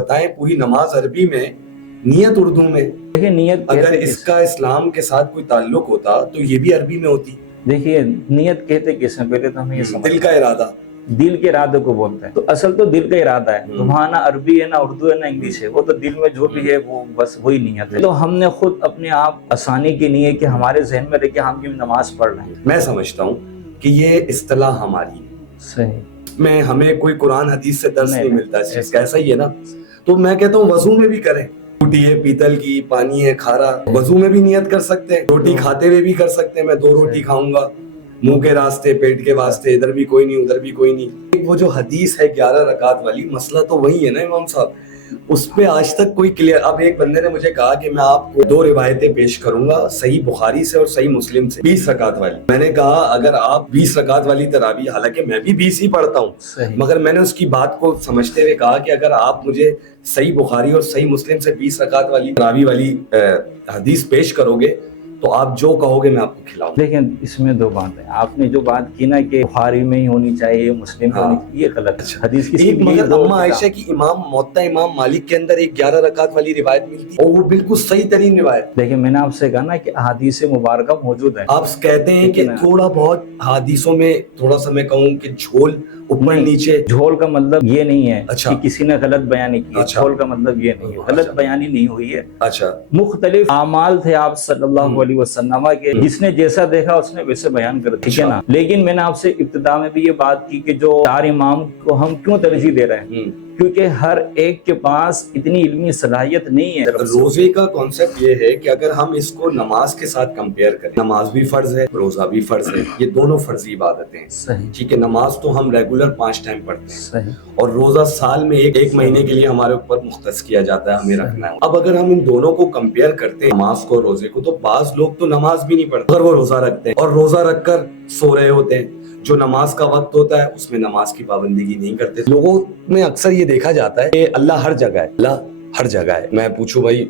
بتائیں پوری نماز عربی میں، نیت اردو میں. دیکھیں نیت اگر اس کا اسلام کے ساتھ کوئی تعلق ہوتا تو یہ بھی عربی میں ہوتی. دیکھیے نیت کہتے کس ہیں، پہلے تو ہمیں یہ سمجھ دل کا ارادہ، دل کے ارادے کو بولتے ہیں. تو اصل تو دل کا ارادہ ہے. تو وہاں نہ عربی ہے نہ اردو ہے نہ انگلش ہے، وہ تو دل میں جو بھی ہے وہ بس وہی نیت ہے. تو ہم نے خود اپنے آپ آسانی کے لیے کہ ہمارے ذہن میں رہے کہ ہم کی نماز پڑھ رہے ہیں. میں سمجھتا ہوں کہ یہ اصطلاح ہماری صحیح میں ہمیں کوئی قرآن حدیث سے درس نہیں ملتا اس چیز کا، ایسا ہی ہے نا. صحیح. تو میں کہتا ہوں وضو میں بھی کریں. روٹی ہے پیتل کی، پانی ہے کھارا، وضو میں بھی نیت کر سکتے ہیں. روٹی کھاتے ہوئے بھی کر سکتے ہیں، میں 2 روٹی کھاؤں گا منہ کے راستے، پیٹ کے واسطے، ادھر بھی کوئی نہیں ادھر بھی کوئی نہیں. وہ جو حدیث ہے 11 رکعت والی، مسئلہ تو وہی ہے نا امام صاحب. اس پہ آج تک کوئی کلیئر. اب ایک بندے نے مجھے کہا کہ میں آپ کو 2 روایتیں پیش کروں گا صحیح بخاری سے اور صحیح مسلم سے 20 رکعت والی. میں نے کہا اگر آپ 20 رکعت والی تراویح، حالانکہ میں بھی 20 ہی پڑھتا ہوں، مگر میں نے اس کی بات کو سمجھتے ہوئے کہا کہ اگر آپ مجھے صحیح بخاری اور صحیح مسلم سے 20 رکعت والی تراویح والی حدیث پیش کرو گے تو آپ جو کہو گے میں آپ کو کھلاؤں. لیکن اس میں 2 باتیں آپ نے جو بات کی نا کہ بخاری میں ہی ہونی چاہیے، مسلم میں ہونی چاہیے، یہ غلط ہے. حدیث کی مگر اما عائشہ کی موطا امام مالک کے اندر ایک 11 رکعت والی روایت ملتی ہے اور وہ بالکل صحیح ترین روایت. دیکھیں میں نے آپ سے کہا نا کہ احادیث مبارکہ موجود ہیں. آپ کہتے ہیں کہ تھوڑا بہت حدیثوں میں تھوڑا سا میں کہوں کہ جھول اوپر نیچے. جھول کا مطلب یہ نہیں ہے کہ کسی نے غلط بیانی کی ہے. جھول کا مطلب یہ نہیں ہے، غلط بیانی نہیں ہوئی ہے. مختلف اعمال تھے آپ صلی اللہ علیہ وسلم کے، جس نے جیسا دیکھا اس نے ویسے بیان کر دیا، ٹھیک ہے نا. لیکن میں نے آپ سے ابتدا میں بھی یہ بات کی کہ جو 4 امام کو ہم کیوں ترجیح دے رہے ہیں، کیونکہ ہر ایک کے پاس اتنی علمی صلاحیت نہیں ہے. روزے کا کانسیپٹ یہ ہے کہ اگر ہم اس کو نماز کے ساتھ کمپیئر کریں، نماز بھی فرض ہے، روزہ بھی فرض ہے، یہ دونوں فرضی عبادتیں ہیں. ٹھیک ہے، نماز تو ہم ریگولر 5 ٹائم پڑھتے ہیں اور روزہ سال میں ایک مہینے کے لیے ہمارے اوپر مختص کیا جاتا ہے، ہمیں رکھنا ہے. اب اگر ہم ان دونوں کو کمپیئر کرتے ہیں، نماز کو روزے کو، تو بعض لوگ تو نماز بھی نہیں پڑھتے اگر وہ روزہ رکھتے ہیں اور روزہ رکھ کر سو رہے ہوتے ہیں. جو نماز کا وقت ہوتا ہے اس میں نماز کی پابندگی نہیں کرتے. لوگوں میں اکثر یہ دیکھا جاتا ہے کہ اللہ ہر جگہ ہے، اللہ ہر جگہ ہے. میں پوچھوں بھائی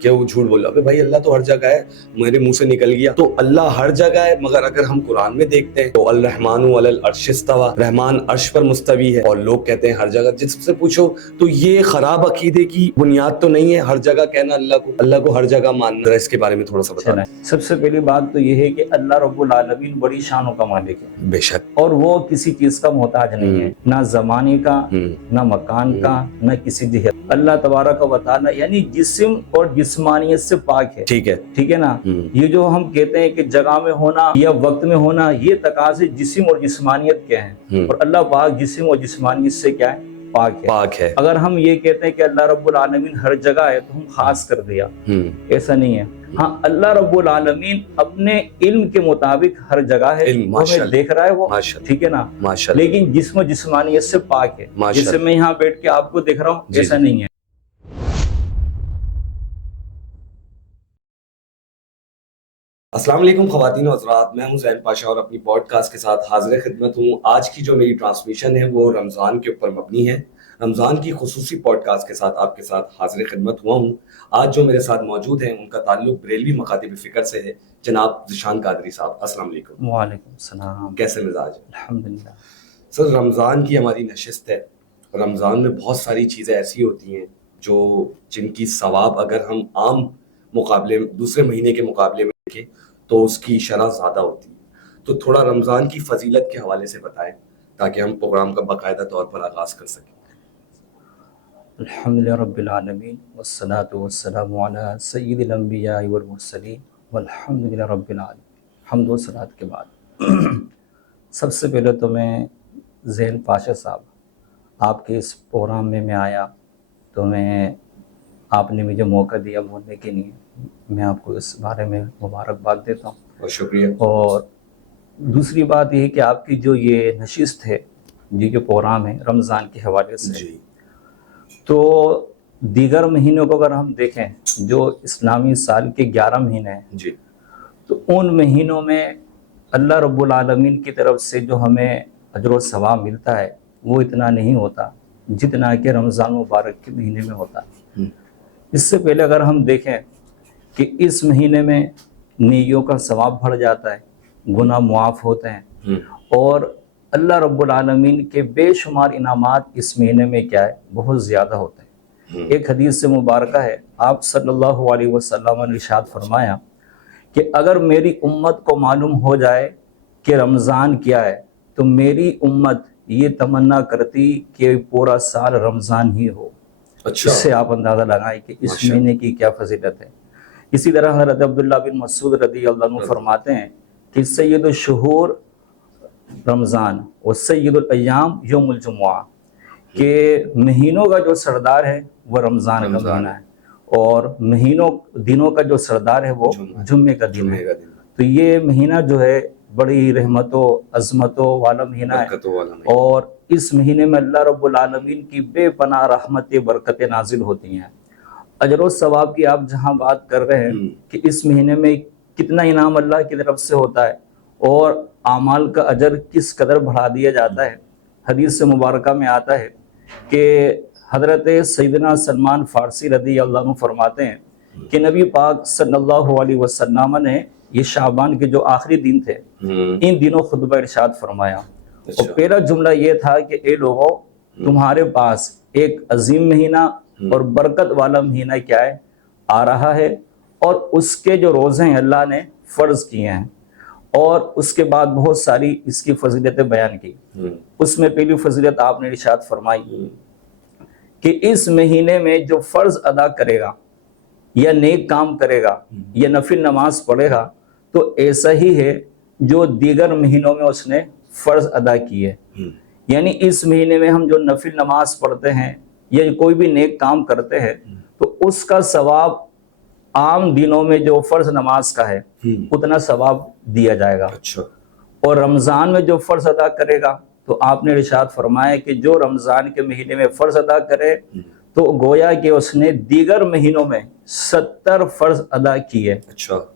کیوں جھوٹ بول رہا؟ بھائی اللہ تو ہر جگہ ہے، میرے منہ سے نکل گیا. تو اللہ ہر جگہ ہے، مگر اگر ہم قرآن میں دیکھتے ہیں تو الرحمن علی العرش استوی، رحمان عرش پر مستوی ہے، اور لوگ کہتے ہیں ہر جگہ. جس سے پوچھو تو یہ خراب عقیدے کی بنیاد تو نہیں ہے ہر جگہ کہنا اللہ کو ہر جگہ ماننا. اس کے بارے میں تھوڑا سا بتائیں. سب سے پہلی بات تو یہ ہے کہ اللہ رب العالمین بڑی شانوں کا مالک ہے، بے شک، اور وہ کسی چیز کا محتاج نہیں ہے، نہ زمانے کا، نہ مکان کا، نہ کسی جہت. اللہ تبارک و تعالی یعنی جسم اور جسمانیت سے پاک ہے. ٹھیک ہے نا. یہ جو ہم کہتے ہیں کہ جگہ میں ہونا یا وقت میں ہونا، یہ تقاضے جسم اور جسمانیت کے ہیں، اور اللہ پاک جسم اور جسمانیت سے کیا ہے؟ پاک ہے. اگر ہم یہ کہتے ہیں کہ اللہ رب العالمین ہر جگہ ہے تو ہم خاص کر دیا، ایسا نہیں ہے. ہاں اللہ رب العالمین اپنے علم کے مطابق ہر جگہ ہے، ہمیں دیکھ رہا ہے وہ، ٹھیک ہے نا. لیکن جسم و جسمانیت سے پاک ہے. جیسے میں یہاں بیٹھ کے آپ کو دیکھ رہا ہوں، ایسا نہیں ہے. السلام علیکم خواتین و حضرات، میں ہوں زین پاشا اور اپنی پوڈ کاسٹ کے ساتھ حاضر خدمت ہوں. آج کی جو میری ٹرانسمیشن ہے وہ رمضان کے اوپر مبنی ہے. رمضان کی خصوصی پوڈ کاسٹ کے ساتھ آپ کے ساتھ حاضر خدمت ہوا ہوں. آج جو میرے ساتھ موجود ہیں ان کا تعلق بریلوی مکاتب فکر سے ہے، جناب ذیشان قادری صاحب. السلام علیکم. وعلیکم السلام. کیسے مزاج؟ الحمدللہ. سر رمضان کی ہماری نشست ہے. رمضان میں بہت ساری چیزیں ایسی ہوتی ہیں جن کی ثواب اگر ہم عام مقابلے دوسرے مہینے کے مقابلے میں دیکھیں تو اس کی شرح زیادہ ہوتی ہے. تو تھوڑا رمضان کی فضیلت کے حوالے سے بتائیں تاکہ ہم پروگرام کا باقاعدہ طور پر آغاز کر سکیں. الحمدللہ رب العالمین والصلاة والسلام علی سید الانبیاء والمرسلین والحمدللہ رب العالمین. حمد و صلات کے بعد سب سے پہلے تو میں زین پاشا صاحب آپ کے اس پروگرام میں آیا تو آپ نے مجھے موقع دیا بولنے کے لیے، میں آپ کو اس بارے میں مبارکباد دیتا ہوں. بہت شکریہ. اور دوسری بات یہ ہے کہ آپ کی جو یہ نشست ہے، جو پروگرام ہے رمضان کے حوالے سے، تو دیگر مہینوں کو اگر ہم دیکھیں جو اسلامی سال کے 11 مہینے ہیں، تو ان مہینوں میں اللہ رب العالمین کی طرف سے جو ہمیں اجر و ثواب ملتا ہے وہ اتنا نہیں ہوتا جتنا کہ رمضان مبارک کے مہینے میں ہوتا ہے. اس سے پہلے اگر ہم دیکھیں کہ اس مہینے میں نیکیوں کا ثواب بڑھ جاتا ہے، گناہ معاف ہوتے ہیں، اور اللہ رب العالمین کے بے شمار انعامات اس مہینے میں کیا ہے؟ بہت زیادہ ہوتے ہیں. ایک حدیث سے مبارکہ ہے، آپ صلی اللہ علیہ وسلم نے ارشاد فرمایا کہ اگر میری امت کو معلوم ہو جائے کہ رمضان کیا ہے تو میری امت یہ تمنا کرتی کہ پورا سال رمضان ہی ہو۔ اچھا، اس سے آپ اندازہ لگائیں کہ اس مہینے کی کیا فضیلت ہے۔ اسی طرح حضرت عبداللہ بن مسعود رضی اللہ عنہ فرماتے ہیں کہ سید الشہور رمضان اور سید الایام یوم الجمعہ، کہ مہینوں کا جو سردار ہے وہ رمضان کا مہینہ ہے، اور مہینوں دنوں کا جو سردار ہے وہ جمعے کا دن ہے۔ تو یہ مہینہ جو ہے بڑی رحمتوں عظمتوں والا مہینہ ہے، اور اس مہینے میں اللہ رب العالمین کی بے پناہ رحمتیں برکتیں نازل ہوتی ہیں۔ اجر و ثواب کی آپ جہاں بات کر رہے ہیں کہ اس مہینے میں کتنا انعام اللہ کی طرف سے ہوتا ہے اور اعمال کا اجر کس قدر بڑھا دیا جاتا ہے، حدیث سے مبارکہ میں آتا ہے کہ حضرت سیدنا سلمان فارسی رضی اللہ عنہ فرماتے ہیں کہ نبی پاک صلی اللہ علیہ وسلم نے یہ شعبان کے جو آخری دن تھے ان دنوں خطبہ ارشاد فرمایا، اور پہلا جملہ یہ تھا کہ اے لوگوں، تمہارے پاس ایک عظیم مہینہ اور برکت والا مہینہ کیا ہے آ رہا ہے، اور اس کے جو روزے ہیں اللہ نے فرض کیے ہیں، اور اس کے بعد بہت ساری اس کی فضیلتیں بیان کی۔ اس میں پہلی فضیلت آپ نے ارشاد فرمائی کہ اس مہینے میں جو فرض ادا کرے گا یا نیک کام کرے گا یا نفل نماز پڑھے گا تو ایسا ہی ہے جو دیگر مہینوں میں اس نے فرض ادا کی ہے۔ یعنی اس مہینے میں ہم جو نفل نماز پڑھتے ہیں یا کوئی بھی نیک کام کرتے ہیں تو اس کا ثواب عام دنوں میں جو فرض نماز کا ہے اتنا ثواب دیا جائے گا۔ اور رمضان میں جو فرض ادا کرے گا تو آپ نے ارشاد فرمایا کہ جو رمضان کے مہینے میں فرض ادا کرے تو گویا کہ اس نے دیگر مہینوں میں 70 فرض ادا کیے،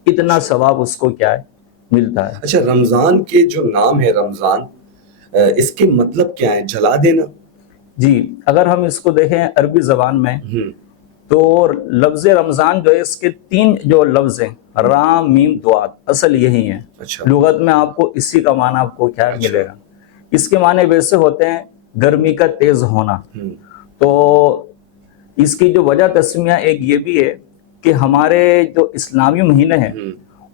اتنا ثواب اس کو کیا ہے ملتا ہے۔ اچھا، رمضان کے جو نام ہے رمضان، اس کے مطلب کیا ہے؟ جلا دینا؟ جی، اگر ہم اس کو دیکھیں عربی زبان میں تو لفظ رمضان جو ہے اس کے 3 جو لفظ ہیں رام میم دوات، اصل یہی ہیں۔ لغت میں آپ کو اسی کا معنی آپ کو کیا ملے گا۔ اس کے معنی ویسے ہوتے ہیں گرمی کا تیز ہونا۔ تو اس کی جو وجہ تسمیہ ایک یہ بھی ہے کہ ہمارے جو اسلامی مہینے ہیں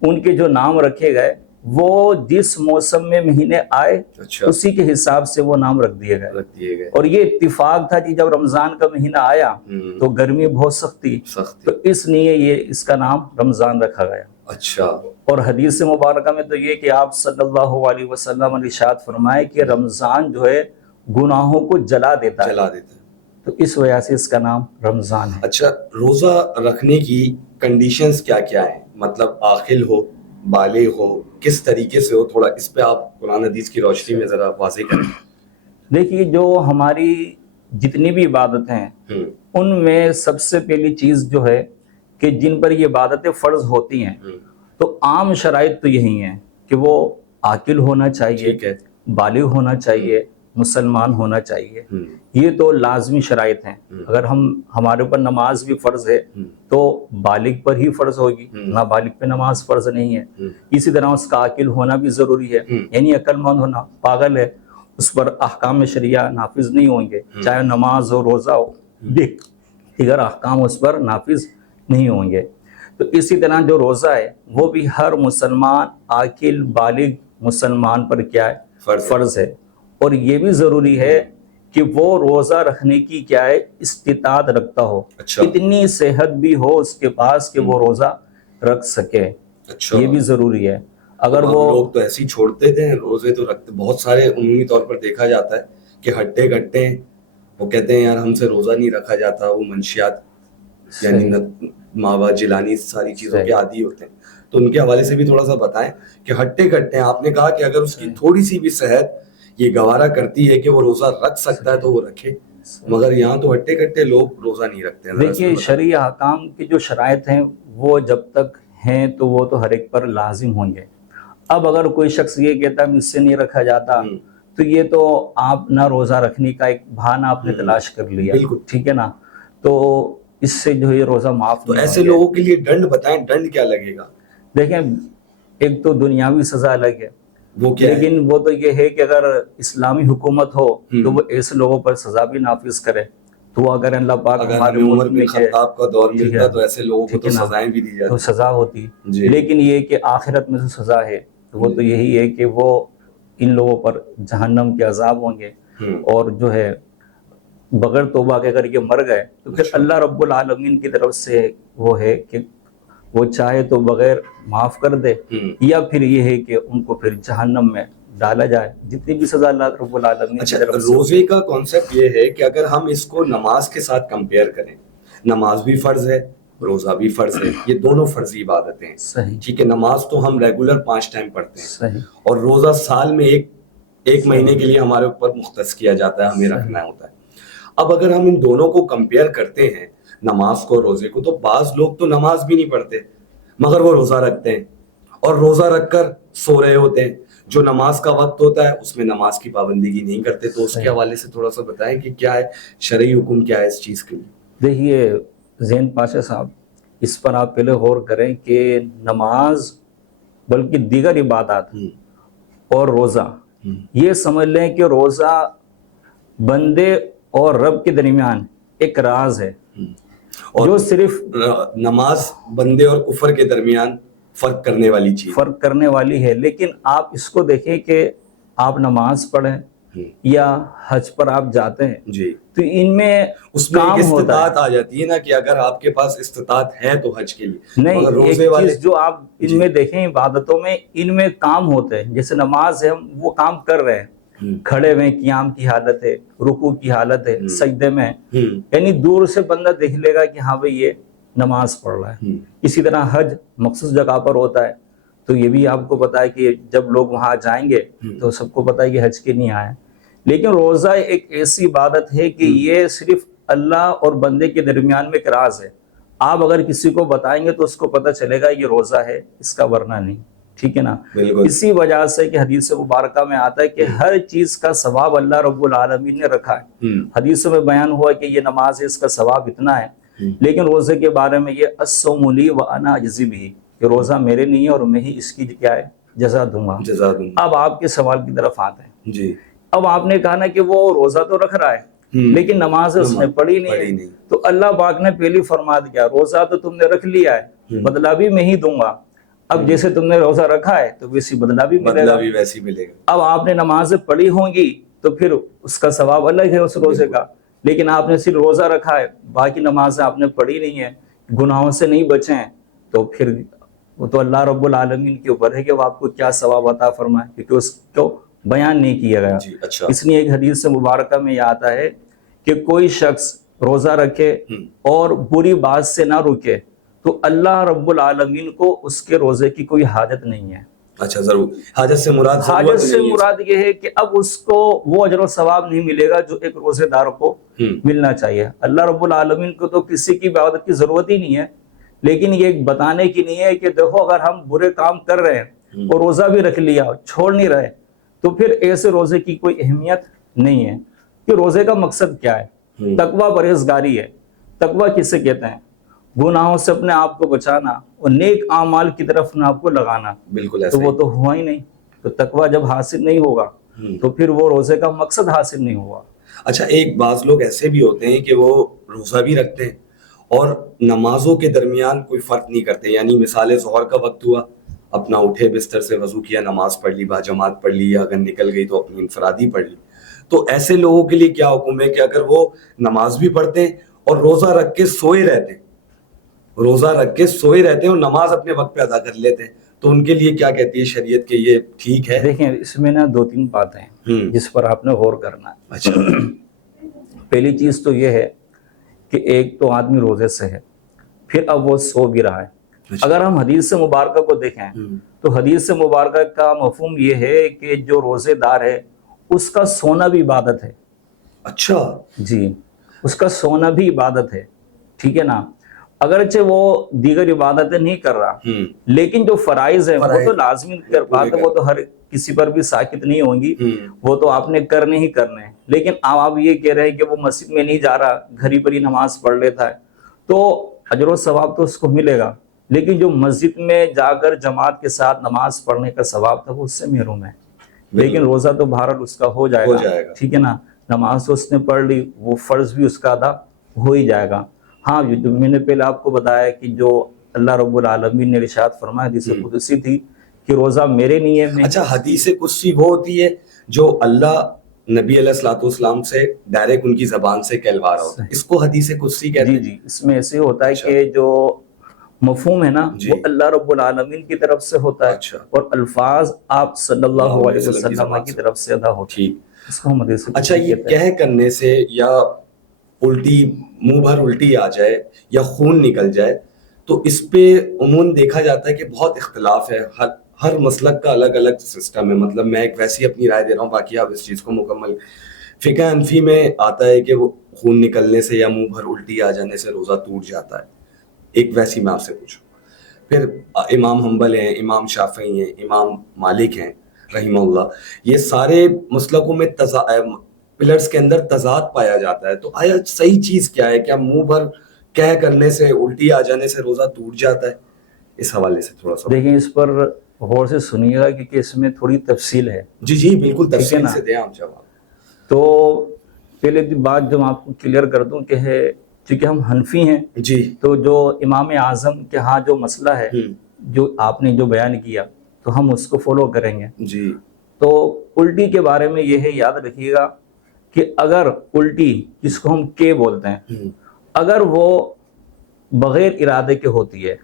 ان کے جو نام رکھے گئے وہ جس موسم میں مہینے آئے اسی کے حساب سے وہ نام رکھ دیے گئے، اور یہ اتفاق تھا کہ جب رمضان کا مہینہ آیا تو گرمی بہت سختی، تو اس لیے یہ اس کا نام رمضان رکھا گیا۔ اچھا، اور حدیث مبارکہ میں تو یہ کہ آپ صلی اللہ علیہ وسلم نے ارشاد فرمائے کہ رمضان جو ہے گناہوں کو جلا دیتا ہے، تو اس وجہ سے اس کا نام رمضان ہے۔ اچھا، روزہ رکھنے کی کنڈیشنز کیا کیا ہیں؟ مطلب عاقل ہو، بالغ ہو، کس طریقے سے ہو؟ تھوڑا اس پہ آپ قرآن حدیث کی روشنی میں ذرا واضح کریں۔ دیکھیے، جو ہماری جتنی بھی عبادتیں ہیں ان میں سب سے پہلی چیز جو ہے کہ جن پر یہ عبادتیں فرض ہوتی ہیں تو عام شرائط تو یہی ہیں کہ وہ عاقل ہونا چاہیے، بالغ ہونا چاہیے، مسلمان ہونا چاہیے، یہ تو لازمی شرائط ہیں۔ اگر ہمارے اوپر نماز بھی فرض ہے تو بالغ پر ہی فرض ہوگی، نابالغ پہ نماز فرض نہیں ہے۔ اسی طرح اس کا عاقل ہونا بھی ضروری ہے، یعنی عقل مند ہونا، پاگل ہے اس پر احکام شریعہ نافذ نہیں ہوں گے، چاہے نماز ہو، روزہ ہو، دیگر احکام اس پر نافذ نہیں ہوں گے۔ تو اسی طرح جو روزہ ہے وہ بھی ہر مسلمان عاقل بالغ مسلمان پر کیا ہے فرض ہے، اور یہ بھی ضروری ہے کہ وہ روزہ رکھنے کی کیا ہے استطاعت رکھتا ہو، اتنی صحت بھی ہو اس کے پاس کہ وہ روزہ رکھ سکے، یہ بھی ضروری ہے۔ اگر وہ لوگ تو ایسے ہی چھوڑتے تھے، روزے تو رکھتے، بہت سارے عمومی طور پر دیکھا جاتا ہے کہ ہٹے کٹے ہیں، وہ کہتے ہیں یار ہم سے روزہ نہیں رکھا جاتا، وہ منشیات یعنی ماوا جلانی ساری چیزوں کے عادی ہوتے ہیں۔ تو ان کے حوالے سے بھی تھوڑا سا بتائیں کہ ہٹے کٹے ہیں، آپ نے کہا کہ اگر اس کی تھوڑی سی بھی صحت یہ گوارا کرتی ہے کہ وہ روزہ رکھ سکتا ہے تو وہ رکھے، مگر یہاں تو ہٹے کٹے لوگ روزہ نہیں رکھتے ہیں۔ دیکھیے، شرعی احکام کی جو شرائط ہیں وہ جب تک ہیں تو وہ تو ہر ایک پر لازم ہوں گے۔ اب اگر کوئی شخص یہ کہتا ہے مجھ سے نہیں رکھا جاتا تو یہ تو آپ نہ روزہ رکھنے کا ایک بہانہ آپ نے تلاش کر لیا، ٹھیک ہے نا، تو اس سے جو یہ روزہ معاف تو ایسے لوگوں کے لیے ڈنڈ بتائیں، ڈنڈ کیا لگے گا؟ دیکھیں، ایک تو دنیاوی سزا الگ ہے، وہ کیا ہے؟ لیکن وہ تو یہ ہے کہ اگر اسلامی حکومت ہو تو وہ ایسے لوگوں پر سزا بھی نافذ کرے تو اگر اللہ پاک اگر ہمارے ہمیں عمر ملک بن میں خطاب کا دور ملتا تو ایسے لوگوں کو ٹھیک تو ہے نا، سزائیں بھی دی تو جاتی سزا ہوتی، جی لیکن یہ کہ آخرت میں جو سزا ہے وہ تو یہی ہے کہ وہ ان لوگوں پر جہنم کے عذاب ہوں گے، اور جو ہے بغیر توبہ کے اگر یہ مر گئے تو پھر اللہ رب العالمین کی طرف سے وہ ہے کہ وہ چاہے تو بغیر معاف کر دے، یا پھر یہ ہے کہ ان کو پھر جہنم میں ڈالا جائے، جتنی بھی سزا اللہ رب العالمین کی اچھا طرف سے۔ روزے کا کانسیپٹ یہ ہے کہ اگر ہم اس کو نماز کے ساتھ کمپیئر کریں، نماز بھی فرض ہے، روزہ بھی فرض ہے، یہ دونوں فرضی عبادتیں ہیں صحیح، ٹھیک ہے، نماز تو ہم ریگولر 5 ٹائم پڑھتے ہیں صحیح، اور روزہ سال میں ایک مہینے کے لیے ہمارے اوپر مختص کیا جاتا ہے، ہمیں رکھنا ہوتا ہے۔ اب اگر ہم ان دونوں کو کمپیئر کرتے ہیں، نماز کو روزے کو، تو بعض لوگ تو نماز بھی نہیں پڑھتے مگر وہ روزہ رکھتے ہیں اور روزہ رکھ کر سو رہے ہوتے ہیں، جو نماز کا وقت ہوتا ہے اس میں نماز کی پابندگی نہیں کرتے، تو اس کے حوالے سے تھوڑا سا بتائیں کہ کیا ہے شرعی حکم، کیا ہے اس چیز کے لیے؟ دیکھیے زین پاشا صاحب، اس پر آپ پہلے غور کریں کہ نماز بلکہ دیگر عبادات اور روزہ، یہ سمجھ لیں کہ روزہ بندے اور رب کے درمیان ایک راز ہے اور جو صرف نماز بندے اور کفر کے درمیان فرق کرنے والی چیز، فرق کرنے والی ہے، لیکن آپ اس کو دیکھیں کہ آپ نماز پڑھیں یا حج پر آپ جاتے ہیں جی تو ان میں اس میں ایک کام ہوتا استطاعت آ جاتی ہے نا کہ اگر آپ کے پاس استطاعت ہے تو حج کے لیے، نہیں، مگر ایک روزے والے چیز جو آپ ان میں دیکھیں عبادتوں میں، ان میں کام ہوتے ہیں، جیسے نماز ہے ہم وہ کام کر رہے ہیں، کھڑے ہوئے قیام کی حالت ہے، رکوع کی حالت ہے، سجدے میں، یعنی دور سے بندہ دیکھ لے گا کہ ہاں بھئی یہ نماز پڑھ رہا ہے۔ اسی طرح حج مخصوص جگہ پر ہوتا ہے، تو یہ بھی آپ کو پتا ہے کہ جب لوگ وہاں جائیں گے تو سب کو پتا ہے کہ حج کے نہیں آئے، لیکن روزہ ایک ایسی عبادت ہے کہ یہ صرف اللہ اور بندے کے درمیان میں ایک راز ہے، آپ اگر کسی کو بتائیں گے تو اس کو پتہ چلے گا یہ روزہ ہے، اس کا ورنہ نہیں، ٹھیک ہے نا۔ اسی وجہ سے کہ حدیث مبارکہ میں آتا ہے کہ ہر چیز کا ثواب اللہ رب العالمین نے رکھا ہے، حدیثوں میں بیان ہوا کہ یہ نماز ہے اس کا ثواب اتنا ہے، لیکن روزے کے بارے میں یہ الصوم لی وانا اجزی بہ، کہ روزہ میرے نہیں ہے اور میں ہی اس کی کیا ہے جزا دوں گا۔ اب آپ کے سوال کی طرف آتے ہیں جی، اب آپ نے کہا نا کہ وہ روزہ تو رکھ رہا ہے لیکن نماز اس نے پڑھی نہیں ہے، تو اللہ پاک نے پہلی فرما دیا روزہ تو تم نے رکھ لیا ہے، بدلہ بھی میں ہی دوں گا، اب جیسے تم نے روزہ رکھا ہے تو ویسی بدلہ بھی ملے گا۔ اب آپ نے نمازیں پڑھی ہوں گی تو پھر اس کا ثواب الگ ہے اس روزے کا، لیکن آپ نے صرف روزہ رکھا ہے، باقی نمازیں آپ نے پڑھی نہیں ہے، گناہوں سے نہیں بچے ہیں، تو پھر وہ تو اللہ رب العالمین کے اوپر ہے کہ وہ آپ کو کیا ثواب عطا فرمائے، کیونکہ اس کو بیان نہیں کیا گیا۔ اس لیے ایک حدیث مبارکہ میں یہ آتا ہے کہ کوئی شخص روزہ رکھے اور بری بات سے نہ رکے تو اللہ رب العالمین کو اس کے روزے کی کوئی حاجت نہیں ہے۔ اچھا، ضرور حاجت سے مراد یہ ہے کہ اب اس کو وہ اجر و ثواب نہیں ملے گا جو ایک روزے دار کو ملنا چاہیے۔ اللہ رب العالمین کو تو کسی کی عبادت کی ضرورت ہی نہیں ہے، لیکن یہ بتانے کی نہیں ہے کہ دیکھو اگر ہم برے کام کر رہے ہیں اور روزہ بھی رکھ لیا چھوڑ نہیں رہے تو پھر ایسے روزے کی کوئی اہمیت نہیں ہے۔ کہ روزے کا مقصد کیا ہے؟ تقوی پرہیزگاری ہے۔ تقوی کسے کہتے ہیں؟ گناہوں سے اپنے آپ کو بچانا اور نیک اعمال کی طرف اپنے آپ کو لگانا، بالکل، تو وہ تو ہوا ہی نہیں۔ تو تقوی جب حاصل نہیں ہوگا تو پھر وہ روزے کا مقصد حاصل نہیں ہوا۔ اچھا، ایک بعض لوگ ایسے بھی ہوتے ہیں کہ وہ روزہ بھی رکھتے ہیں اور نمازوں کے درمیان کوئی فرق نہیں کرتے، یعنی مثال ظہر کا وقت ہوا، اپنا اٹھے بستر سے وضو کیا، نماز پڑھ لی، باجماعت پڑھ لی، یا اگر نکل گئی تو اپنی انفرادی پڑھ لی۔ تو ایسے لوگوں کے لیے کیا حکم ہے کہ اگر وہ نماز بھی پڑھتے ہیں اور روزہ رکھ کے سوئے رہتے ہیں اور نماز اپنے وقت پہ ادا کر لیتے ہیں، تو ان کے لیے کیا کہتی ہے شریعت کہ یہ ٹھیک ہے؟ دیکھیں اس میں نا 2-3 باتیں ہیں جس پر آپ نے غور کرنا ہے۔ اچھا، پہلی چیز تو یہ ہے کہ ایک تو آدمی روزے سے ہے، پھر اب وہ سو بھی رہا ہے۔ اگر ہم حدیث مبارکہ کو دیکھیں تو حدیث مبارکہ کا مفہوم یہ ہے کہ جو روزے دار ہے اس کا سونا بھی عبادت ہے۔ اچھا جی، اس کا سونا بھی عبادت ہے، ٹھیک ہے نا۔ اگرچہ وہ دیگر عبادتیں نہیں کر رہا لیکن جو فرائض ہیں وہ تو لازمی کر پاتا، وہ تو ہر کسی پر بھی ساکت نہیں ہوں گی، وہ تو آپ نے کرنے ہی کرنے ہیں۔ لیکن آپ یہ کہہ رہے ہیں کہ وہ مسجد میں نہیں جا رہا، گھر ہی پر ہی نماز پڑھ لیتا ہے، تو اجر و ثواب تو اس کو ملے گا، لیکن جو مسجد میں جا کر جماعت کے ساتھ نماز پڑھنے کا ثواب تھا وہ اس سے محروم ہے۔ لیکن روزہ تو بہرحال اس کا ہو جائے گا، ٹھیک ہے نا۔ نماز تو اس نے پڑھ لی, وہ فرض بھی اس کا ادا ہو ہی جائے گا. ہاں جو میں نے پہلے آپ کو بتایا کہ جو اللہ رب العالمین نے ارشاد فرمایا, حدیث قدسی تھی کہ روزہ میرے لیے میں. اچھا, حدیث قدسی وہ ہوتی ہے جو اللہ نبی علیہ الصلوۃ والسلام سے ڈائریکٹ ان کی زبان سے کہلوا رہا ہو, اس کو حدیث قدسی کہتے ہیں. جی, اس میں ایسے ہوتا ہے کہ جو مفہوم ہے نا وہ اللہ رب العالمین کی طرف سے ہوتا ہے, اور الفاظ آپ صلی اللہ علیہ وسلم کی طرف سے ادا ہوتے ہیں. اس کو ہم حدیث قدسی اچھا, یہ کہہ کرنے سے یا الٹی منہ بھر الٹی آ جائے یا خون نکل جائے تو اس پہ عموماً دیکھا جاتا ہے کہ بہت اختلاف ہے, ہر مسلک کا الگ الگ سسٹم ہے. مطلب میں ایک ویسی اپنی رائے دے رہا ہوں, باقی آپ اس چیز کو مکمل. فقہ حنفی میں آتا ہے کہ وہ خون نکلنے سے یا منہ بھر الٹی آ جانے سے روزہ ٹوٹ جاتا ہے, ایک ویسی میں آپ سے پوچھوں. پھر امام حنبل ہیں, امام شافعی ہیں, امام مالک ہیں رحمہ اللہ, یہ سارے مسلکوں میں پلرز کے اندر تضاد پایا جاتا ہے. تو آیا صحیح چیز کیا ہے؟ کیا منہ بھر کہہ کرنے سے الٹی آ جانے سے روزہ ٹوٹ جاتا ہے؟ اس حوالے سے تھوڑا سا دیکھیں, اس پر غور سے سنیے گا کیونکہ اس میں تھوڑی تفصیل ہے. جی بالکل تفصیل سے دیں آپ جواب. تو پہلے بات جو میں آپ کو کلیئر کر دوں کہ ہے چونکہ ہم حنفی ہیں جی, تو جو امام اعظم کے ہاں جو مسئلہ ہے جو آپ نے جو بیان کیا تو ہم اس کو فالو کریں گے. جی, تو الٹی کے بارے میں یہ ہے, یاد رکھیے گا کہ اگر الٹی جس کو ہم کے بولتے ہیں, اگر وہ بغیر ارادے کے ہوتی ہے,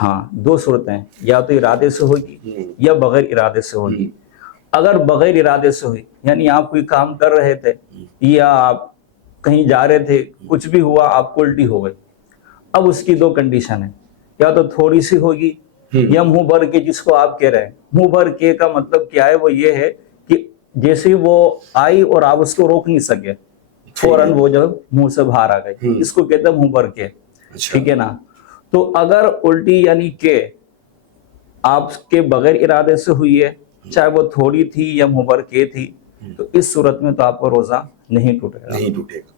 ہاں دو صورتیں, یا تو ارادے سے ہوگی یا بغیر ارادے سے ہوگی. اگر بغیر ارادے سے ہوئی یعنی آپ کوئی کام کر رہے تھے یا آپ کہیں جا رہے تھے, کچھ بھی ہوا آپ کو الٹی ہو گئی. اب اس کی دو کنڈیشن ہے, یا تو تھوڑی سی ہوگی یا منہ بھر کے, جس کو آپ کہہ رہے ہیں. منہ بھر کے کا مطلب کیا ہے؟ وہ یہ ہے کہ جیسے وہ آئی اور آپ اس کو روک نہیں سکے, فوراً وہ جب منہ سے باہر آ گئی, اس کو کہتے ہیں منہ بھر کے. ٹھیک ہے نا. تو اگر الٹی یعنی کہ آپ کے بغیر ارادے سے ہوئی ہے, چاہے وہ تھوڑی تھی یا منہ بھر کے تھی, تو اس صورت میں تو آپ کا روزہ نہیں ٹوٹے گا. نہیں ٹوٹے گا,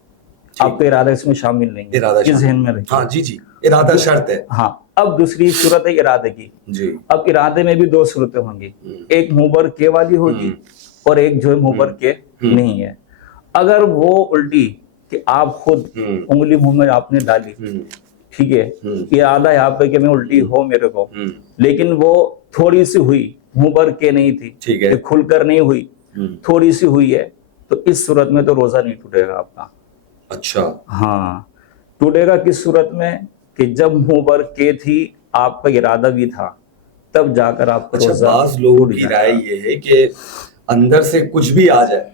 آپ کا ارادہ اس میں شامل نہیں ہے, ارادہ ذہن میں رکھیے. ہاں جی, ارادہ شرط ہے. ہاں, اب دوسری صورت ہے ارادے کی. جی, اب ارادے میں بھی دو صورتیں ہوں گی, ایک منہ بھر کے والی ہوگی اور ایک جو ہے منہ بھر کے نہیں ہے. اگر وہ الٹی کہ آپ خود انگلی منہ میں آپ نے ڈالی, ٹھیک ہے, ارادہ یہاں پہ کہ میں الٹی ہو میرے کو, لیکن وہ تھوڑی سی ہوئی, منہ بھر کے نہیں تھی, ٹھیک ہے, کھل کر نہیں ہوئی, تھوڑی سی ہوئی ہے, تو اس صورت میں تو روزہ نہیں ٹوٹے گا آپ کا. اچھا, ہاں, ٹوٹے گا کس صورت میں؟ کہ جب منہ بھر کے تھی, آپ کا ارادہ بھی تھا, تب جا کر آپ کا روزہ. بعض لوگوں کی رائے یہ ہے کہ اندر سے کچھ بھی آ جائے,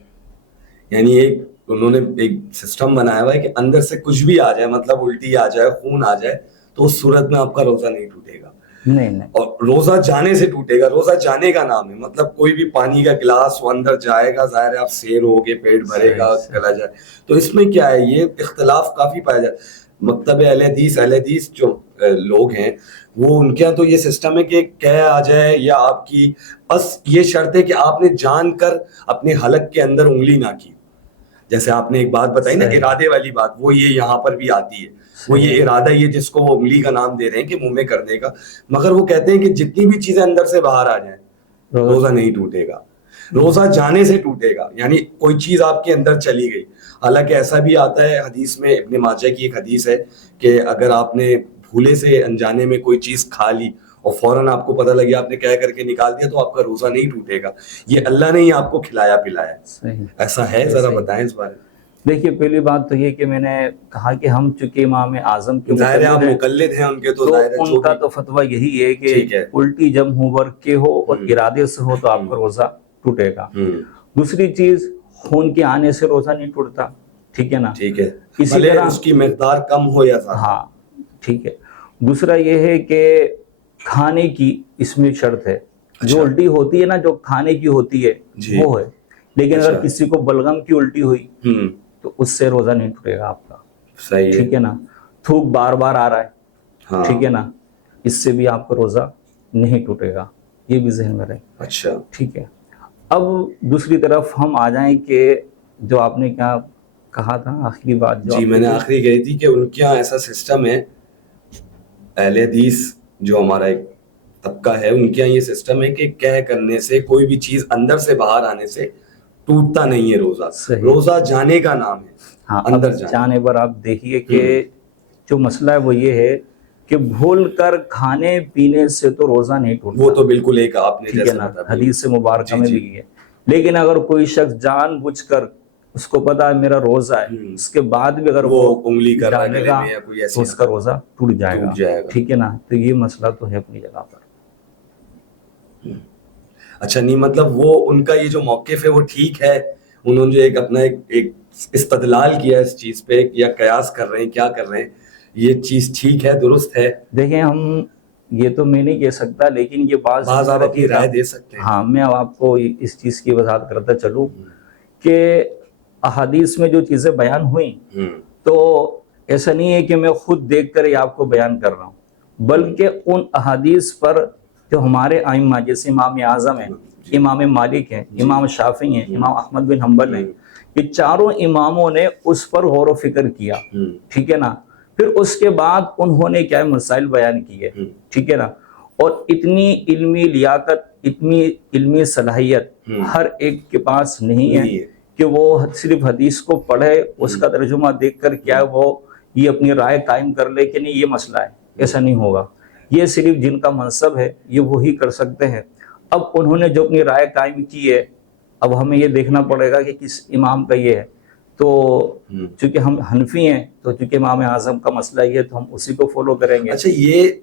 یعنی ایک انہوں نے ایک سسٹم بنایا ہوا ہے کہ اندر سے کچھ بھی آ جائے, مطلب الٹی آ جائے, خون آ جائے, تو اس صورت میں آپ کا روزہ نہیں ٹوٹے گا. نہیں, اور روزہ جانے سے ٹوٹے گا. روزہ جانے کا نام ہے, مطلب کوئی بھی پانی کا گلاس وہ اندر جائے گا, ظاہر ہے آپ سیر ہوگے, پیٹ بھرے گا, گلا جائے. تو اس میں کیا ہے, یہ اختلاف کافی پایا جاتا ہے. مکتب اہل حدیث جو لوگ ہیں وہ ان کے یہاں تو یہ سسٹم ہے کہ کہہ آ جائے یا آپ کی, بس یہ شرط ہے کہ آپ نے جان کر اپنے حلق کے اندر انگلی نہ کی. جیسے آپ نے ایک بات بتائی نا ارادے والی بات, وہ یہ یہاں پر بھی آتی ہے, وہ یہ ارادہ یہ جس کو وہ انگلی کا نام دے رہے ہیں کہ منہ میں کرنے کا, مگر وہ کہتے ہیں کہ جتنی بھی چیزیں اندر سے باہر آ جائیں روزہ نہیں ٹوٹے گا. روزہ جانے سے ٹوٹے گا, یعنی کوئی چیز آپ کے اندر چلی گئی. حالانکہ ایسا بھی آتا ہے حدیث میں, ابن ماجہ کی ایک حدیث ہے کہ اگر آپ نے بھولے سے انجانے میں کوئی چیز کھا لی اور فوراً آپ کو پتہ لگی آپ نے کہہ کر کے نکال دیا, تو آپ کا روزہ نہیں ٹوٹے گا. یہ اللہ نے ہی آپ کو کھلایا پلایا. ایسا ہے؟ ذرا بتائیں اس بارے میں. دیکھیے, پہلی بات تو یہ کہ میں نے کہا کہ ہم چونکہ امام اعظم کے ظاہر ہے آپ مقلد ہیں ان کے, تو ان کا تو فتویٰ یہی ہے کہ الٹی جب منہ بھر کے ہو اور ارادے سے ہو تو آپ کا روزہ ٹوٹے گا. دوسری چیز, خون کے آنے سے روزہ نہیں ٹوٹتا. ٹھیک ہے نا, ٹھیک ہے, اسی طرح اس کی مقدار کم ہو یا زیادہ. ہاں ٹھیک ہے. دوسرا یہ ہے کہ کھانے کی اس میں شرط ہے. جو الٹی ہوتی ہے نا, جو کھانے کی ہوتی ہے وہ ہے, لیکن اگر کسی کو بلغم کی الٹی ہوئی تو اس سے روزہ نہیں ٹوٹے گا آپ کا. صحیح ہے, ٹھیک ہے نا. تھوک بار بار آ رہا ہے, ٹھیک ہے نا, اس سے بھی آپ کا روزہ نہیں ٹوٹے گا, یہ بھی ذہن میں رہے. اچھا ٹھیک ہے. اب دوسری طرف ہم آ جائیں کہ جو آپ نے کیا کہا تھا آخری بات, جی میں نے آخری کہی تھی کہ ان کے یہاں ایسا سسٹم ہے, اہل حدیث جو ہمارا ایک طبقہ ہے ان کے یہاں یہ سسٹم ہے کہ کہہ کرنے سے, کوئی بھی چیز اندر سے باہر آنے سے ٹوٹتا نہیں ہے روزہ. روزہ جانے کا نام ہے. ہاں اندر جانے پر آپ دیکھیے کہ جو مسئلہ ہے وہ یہ ہے کہ بھول کر کھانے پینے سے تو روزہ نہیں ٹوٹتا. وہ تو بالکل ایک آپ نے ٹھیک ہے نا, حدیث مبارکہ میں بھی ہے. لیکن اگر کوئی شخص جان بوجھ کر اس کو پتا ہے میرا روزہ ہے, اس کے بعد بھی اگر وہ انگلی کر ڈالے گا تو اس کا روزہ ٹوٹ جائے گا. ٹھیک ہے نا, تو یہ مسئلہ تو ہے اپنی جگہ پر. اچھا نہیں مطلب وہ ان کا یہ جو موقف ہے وہ ٹھیک ہے, انہوں نے جو ایک اپنا ایک استدلال کیا اس چیز پہ یا قیاس کر رہے ہیں, کیا کر رہے ہیں, یہ چیز ٹھیک ہے, درست ہے؟ دیکھیں ہم یہ تو میں نہیں کہہ سکتا, لیکن یہ بعض آپ اپنی رائے دے سکتے ہیں. ہاں میں اب آپ کو اس چیز کی وضاحت کرتا چلوں کہ احادیث میں جو چیزیں بیان ہوئیں تو ایسا نہیں ہے کہ میں خود دیکھ کر ہی آپ کو بیان کر رہا ہوں, بلکہ ان احادیث پر جو ہمارے ائمہ جیسے امام اعظم ہیں, امام مالک ہیں, امام شافعی ہیں, امام احمد بن حنبل ہیں, یہ چاروں اماموں نے اس پر غور و فکر کیا. ٹھیک ہے نا, پھر اس کے بعد انہوں نے کیا مسائل بیان کیے. ٹھیک ہے نا, اور اتنی علمی لیاقت, اتنی علمی صلاحیت ہر ایک کے پاس نہیں ہے کہ وہ صرف حدیث کو پڑھے, اس کا ترجمہ دیکھ کر کیا وہ یہ اپنی رائے قائم کر لے کہ نہیں یہ مسئلہ ہے. ایسا نہیں ہوگا. یہ صرف جن کا منصب ہے یہ وہی کر سکتے ہیں. اب انہوں نے جو اپنی رائے قائم کی ہے, اب ہمیں یہ دیکھنا پڑے گا کہ کس امام کا یہ ہے. تو چونکہ ہم حنفی ہیں تو چونکہ امام اعظم کا مسئلہ یہ ہے تو ہم اسی کو فالو کریں گے. اچھا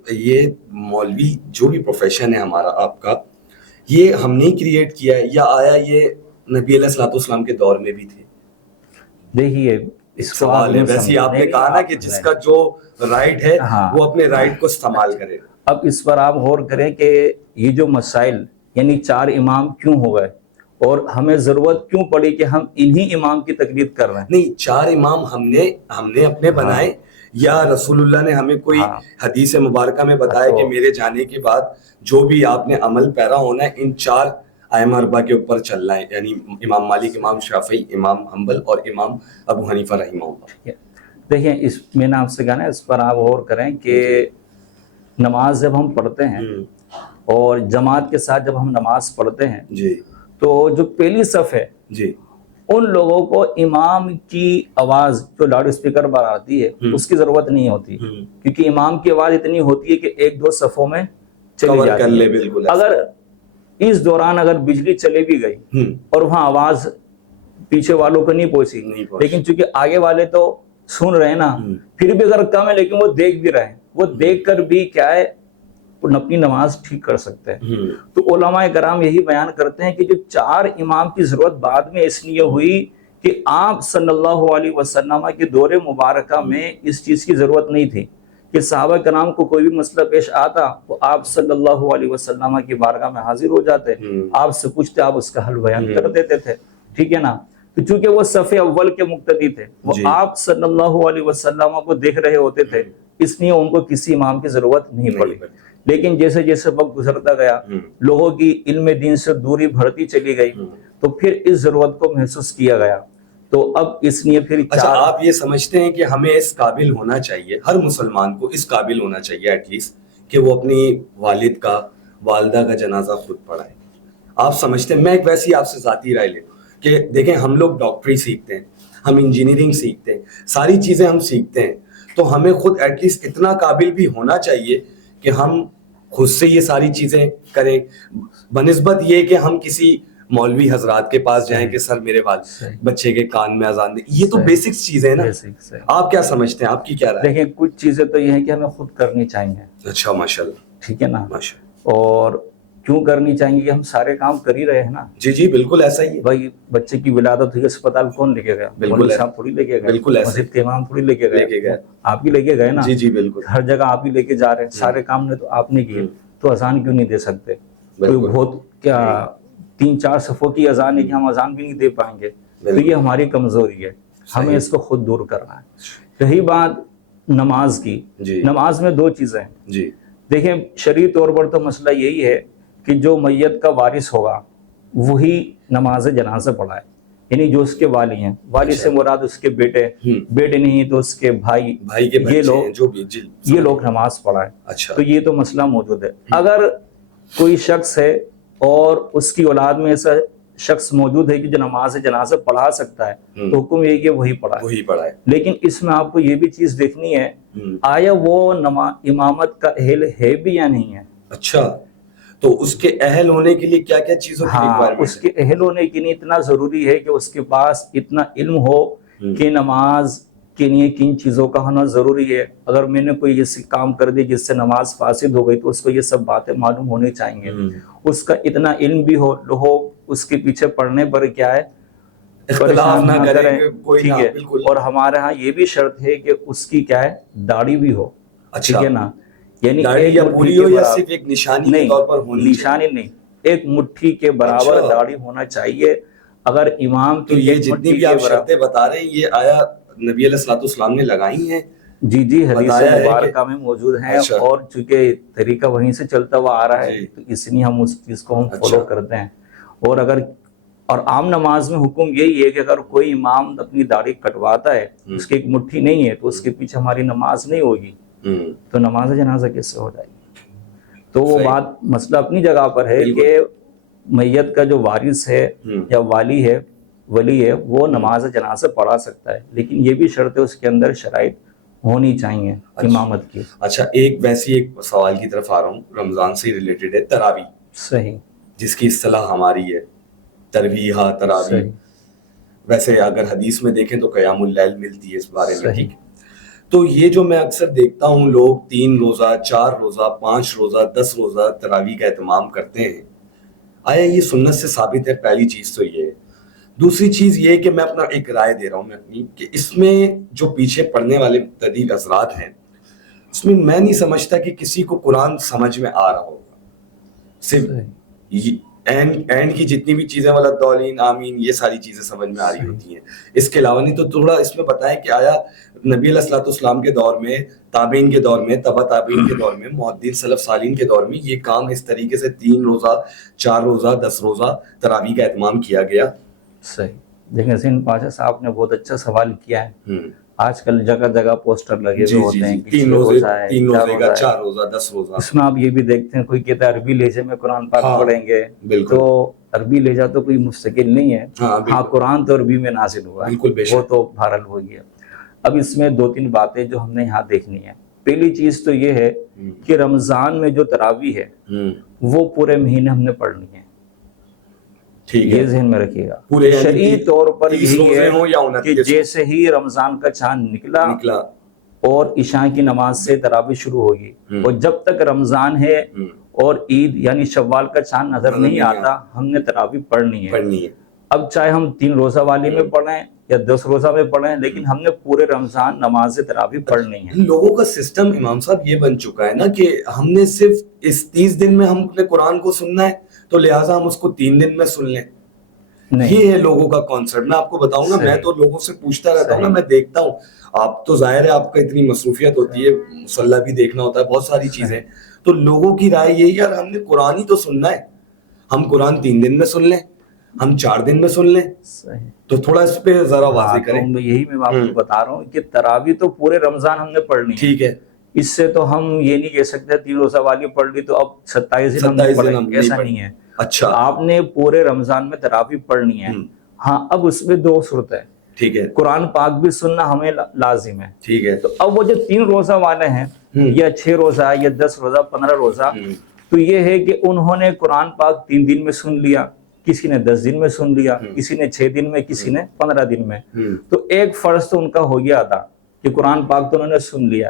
یہ مولوی جو بھی پروفیشن ہے ہمارا آپ کا, یہ ہم نے کریٹ کیا ہے یا آیا یہ نبی علیہ الصلوۃ والسلام کے دور میں بھی تھے؟ دیکھیے اس سوال ہے, ویسے آپ نے کہا نا کہ جس کا جو رائٹ ہے وہ اپنے رائٹ کو استعمال کرے. اب اس پر آپ غور کریں کہ یہ جو مسائل یعنی 4 امام کیوں ہو گئے اور ہمیں ضرورت کیوں پڑی کہ ہم انہی امام کی تقلید کر رہے ہیں. نہیں 4 امام ہم نے اپنے بنائے یا رسول اللہ نے ہمیں کوئی حدیث مبارکہ میں بتایا کہ میرے جانے کے بعد جو بھی آپ نے عمل پیرا ہونا ہے ان 4 ائمہ اربعہ کے اوپر چلنا ہے, یعنی امام مالک, امام شافعی, امام حنبل اور امام ابو حنیفہ رحمہ اللہ. دیکھیں اس میں نے آپ سے کہا نا, اس پر آپ غور کریں کہ نماز جب ہم پڑھتے ہیں اور جماعت کے ساتھ جب ہم نماز پڑھتے ہیں جی تو جو پہلی صف ہے جی ان لوگوں کو امام کی آواز جو لاؤڈ اسپیکر پر آتی ہے اس کی ضرورت نہیں ہوتی, کیونکہ امام کی آواز اتنی ہوتی ہے کہ 1-2 صفوں میں چلی جاتی ہے. اگر اس دوران اگر بجلی چلے بھی گئی اور وہاں آواز پیچھے والوں کو نہیں پہنچی, لیکن چونکہ آگے والے تو سن رہے ہیں نا, پھر بھی اگر کم ہے لیکن وہ دیکھ بھی رہے ہیں, وہ دیکھ کر بھی کیا ہے اپنی نماز ٹھیک کر سکتے ہیں. تو علماء کرام یہی بیان کرتے ہیں کہ جو 4 امام کی ضرورت بعد میں اس لیے ہوئی کہ آپ صلی اللہ علیہ وسلم کے دور مبارکہ میں اس چیز کی ضرورت نہیں تھی کہ صحابہ کرام کو کوئی بھی مسئلہ پیش آتا تو آپ صلی اللہ علیہ وسلم کی بارگاہ میں حاضر ہو جاتے, آپ سے پوچھتے, آپ اس کا حل بیان کر دیتے تھے. ٹھیک ہے نا, تو چونکہ وہ صف اول کے مقتدی تھے, وہ آپ صلی اللہ علیہ وسلم کو دیکھ رہے ہوتے تھے, اس لیے ان کو کسی امام کی ضرورت نہیں پڑی. لیکن جیسے جیسے وقت گزرتا گیا, لوگوں کی علم دین سے دوری بڑھتی چلی گئی, تو پھر اس ضرورت کو محسوس کیا گیا. تو اب اس لیے پھر اچھا آپ یہ سمجھتے ہیں کہ ہمیں اس قابل ہونا چاہیے, ہر مسلمان کو اس قابل ہونا چاہیے ایٹ لیسٹ کہ وہ اپنی والد کا, والدہ کا جنازہ خود پڑھائے؟ آپ سمجھتے ہیں؟ میں ایک ویسی آپ سے ذاتی رائے لے لوں کہ دیکھیں ہم لوگ ڈاکٹری سیکھتے ہیں, ہم انجینئرنگ سیکھتے ہیں, ساری چیزیں ہم سیکھتے ہیں, تو ہمیں خود ایٹ لیسٹ اتنا قابل بھی ہونا چاہیے کہ ہم خود سے یہ ساری چیزیں کریں, بنسبت یہ کہ ہم کسی مولوی حضرات کے پاس جائیں کہ سر میرے بچے کے کان میں اذان دیں. یہ تو بیسکس چیزیں ہیں نا. آپ کیا سمجھتے ہیں, آپ کی کیا رائے؟ دیکھیں کچھ چیزیں تو یہ ہیں کہ ہمیں خود کرنی چاہیے. اچھا ماشاءاللہ. ٹھیک ہے نا, اور کیوں کرنی چاہیے کہ ہم سارے کام کر ہی رہے ہیں نا. جی جی بالکل ایسا ہی ہے. بھائی بچے کی ولادت ہوئی, اسپتال کون لے کے گیا؟ بالکل صاحب تھوڑی لے کے گئے, بالکل ایسا, مسجد کے امام تھوڑی لے کے گئے, آپ ہی لے کے گئے نا. جی جی بالکل, ہر جگہ آپ ہی لے کے جا رہے ہیں, سارے کام نے تو آپ نے کیے, تو اذان کیوں نہیں دے سکتے؟ کوئی بہت کیا 3-4 صفوں کی اذان ہے کہ ہم اذان بھی نہیں دے پائیں گے؟ تو یہ ہماری کمزوری ہے, ہمیں اس کو خود دور کرنا ہے. رہی بات نماز کی, نماز میں 2 چیزیں ہیں. جی دیکھیں شرعی طور پر تو مسئلہ یہی ہے کہ جو میت کا وارث ہوگا وہی نماز جنازہ پڑھائے, یعنی جو اس کے والی ہیں. والی سے مراد اس کے بیٹے, بیٹے نہیں تو اس کے بھائی کے یہ لوگ نماز پڑھائے. تو یہ تو مسئلہ موجود ہے. اگر کوئی شخص ہے اور اس کی اولاد میں ایسا شخص موجود ہے کہ جو نماز جنازہ پڑھا سکتا ہے تو حکم یہ کہ وہی پڑھائے. لیکن اس میں آپ کو یہ بھی چیز دیکھنی ہے آیا وہ امامت کا اہل ہے بھی یا نہیں ہے. اچھا تو اس کے اہل ہونے کے لیے کیا کیا چیزوں کی ریکوائرمنٹ ہے؟ اس کے اہل ہونے کے لیے اتنا ضروری ہے کہ اس کے پاس اتنا علم ہو کہ نماز کے لیے کن چیزوں کا ہونا ضروری ہے. اگر میں نے کوئی ایسی کام کر دی جس سے نماز فاسد ہو گئی تو اس کو یہ سب باتیں معلوم ہونی چاہیے. اس کا اتنا علم بھی ہو اس کے پیچھے پڑھنے پر کیا ہے اختلاف نہ کریں. ٹھیک ہے. اور ہمارے ہاں یہ بھی شرط ہے کہ اس کی کیا ہے داڑھی بھی ہو. ٹھیک ہے نا. یعنی پوری ہو یا صرف ایک نشانی کے طور پر ہونی؟ نشانی نہیں, ایک مٹھی کے برابر داڑھی ہونا چاہیے. اگر امام کی یہ جتنی بھی آپ شرطیں بتا رہے ہیں یہ آیا نبی علیہ الصلوۃ والسلام نے لگائی ہیں؟ جی حدیث مبارکہ میں موجود ہیں. اور چونکہ طریقہ وہیں سے چلتا ہوا آ رہا ہے تو اس لیے ہم اس چیز کو ہم فالو کرتے ہیں. اور عام نماز میں حکم یہی ہے کہ اگر کوئی امام اپنی داڑھی کٹواتا ہے اس کی ایک مٹھی نہیں ہے تو اس کے پیچھے ہماری نماز نہیں ہوگی, تو نماز جنازہ کیسے ہو جائے گی؟ تو وہ بات مسئلہ اپنی جگہ پر ہے کہ میت کا جو وارث ہے یا ولی ہے وہ نماز جنازہ پڑھا سکتا ہے, لیکن یہ بھی شرط ہے اس کے اندر شرائط ہونی چاہیے امامت کی. اچھا ایک سوال کی طرف آ رہا ہوں, رمضان سے ریلیٹڈ ہے, تراویح. صحیح. جس کی اصطلاح ہماری ہے تراویح. ویسے اگر حدیث میں دیکھیں تو قیام اللیل ملتی ہے اس بارے میں. ٹھیک ہے. تو یہ جو میں اکثر دیکھتا ہوں لوگ 3 روزہ 4 روزہ 5 روزہ 10 روزہ تراویح کا اہتمام کرتے ہیں, آیا یہ سنت سے ثابت ہے؟ پہلی چیز تو یہ ہے. دوسری چیز یہ کہ میں اپنا ایک رائے دے رہا ہوں میں اپنی, کہ اس میں جو پیچھے پڑھنے والے مقتدی حضرات ہیں اس میں نہیں سمجھتا کہ کسی کو قرآن سمجھ میں آ رہا ہوگا. صرف اینڈ کی جتنی بھی چیزیں ولدالین آمین یہ ساری چیزیں سمجھ میں آ رہی ہوتی ہیں, اس کے علاوہ نہیں. تو تھوڑا اس میں بتائیں کہ آیا نبی علیہ الصلوۃ والسلام کے دور میں, تابعین کے دور میں, تبع تابعین کے دور میں, محدثین سلف صالحین کے دور میں یہ کام اس طریقے سے 3 روزہ 4 روزہ 10 روزہ تراویح کا اہتمام کیا گیا؟ صحیح. دیکھیں حسین پاشا صاحب نے بہت اچھا سوال کیا ہے. آج کل جگہ جگہ پوسٹر لگے ہوئے ہوتے ہیں 3 روزے کا 4 روزہ 10 روزہ. اس میں آپ یہ بھی دیکھتے ہیں کوئی کہتا ہے عربی لہجے میں قرآن پاک پڑھیں گے, تو عربی لہجہ تو کوئی مستقل نہیں ہے. ہاں قرآن تو عربی میں نازل ہوا ہے, وہ تو بہرحال ہو گیا. اب اس میں 2-3 باتیں جو ہم نے یہاں دیکھنی ہے. پہلی چیز تو یہ ہے کہ رمضان میں جو تراویح ہے وہ پورے مہینے ہم نے پڑھنی ہے. یہ ذہن میں رکھیے گا. شرعی طور پر یہی ہے کہ جیسے ہی رمضان کا چاند نکلا اور عشاء کی نماز سے تراویح شروع ہوگی, اور جب تک رمضان ہے اور عید یعنی شوال کا چاند نظر نہیں آتا ہم نے تراویح پڑھنی ہے. اب چاہے ہم 3 روزہ والی میں پڑھیں یا 10 روزہ میں پڑھیں, لیکن ہم نے پورے رمضان نماز تراویح پڑھنی ہے. لوگوں کا سسٹم امام صاحب یہ بن چکا ہے نا کہ ہم نے صرف اس 30 دن میں ہم نے قرآن کو سننا ہے تو لہٰذا ہم اس کو 3 دن میں سن لیں. یہ ہے لوگوں کا کانسیپٹ. میں آپ کو بتاؤں گا, میں تو لوگوں سے پوچھتا رہتا ہوں نا, میں دیکھتا ہوں. آپ تو ظاہر ہے آپ کا اتنی مصروفیت ہوتی ہے, مصلی بھی دیکھنا ہوتا ہے, بہت ساری چیزیں. تو لوگوں کی رائے یہی یار ہم نے قرآن ہی تو سننا ہے, ہم قرآن 3 دن میں سن لیں, ہم 4 دن میں سن لیں. تو تھوڑا اس پہ ذرا واضح کریں. یہی میں آپ کو بتا رہا ہوں کہ تراویح تو پورے رمضان ہم نے پڑھنی ہے. ٹھیک ہے. اس سے تو ہم یہ نہیں کہہ سکتے 3 روزہ والی پڑھ لی تو اب 27 دن ہم نے پڑھیں, ایسا نہیں ہے. اچھا آپ نے پورے رمضان میں تراویح پڑھنی ہے. ہاں اب اس میں 2 صورت ہے. ٹھیک ہے. قرآن پاک بھی سننا ہمیں لازم ہے. ٹھیک ہے. تو اب وہ جو 3 روزہ والے ہیں یا 6 روزہ یا 10 روزہ 15 روزہ, تو یہ ہے کہ انہوں نے قرآن پاک 3 دن میں سن لیا, کسی نے 10 دن میں سن لیا, کسی نے 6 دن میں, کسی نے 15 دن میں. تو ایک فرض تو ان کا ہو گیا تھا کہ قرآن پاک تو انہوں نے سن لیا.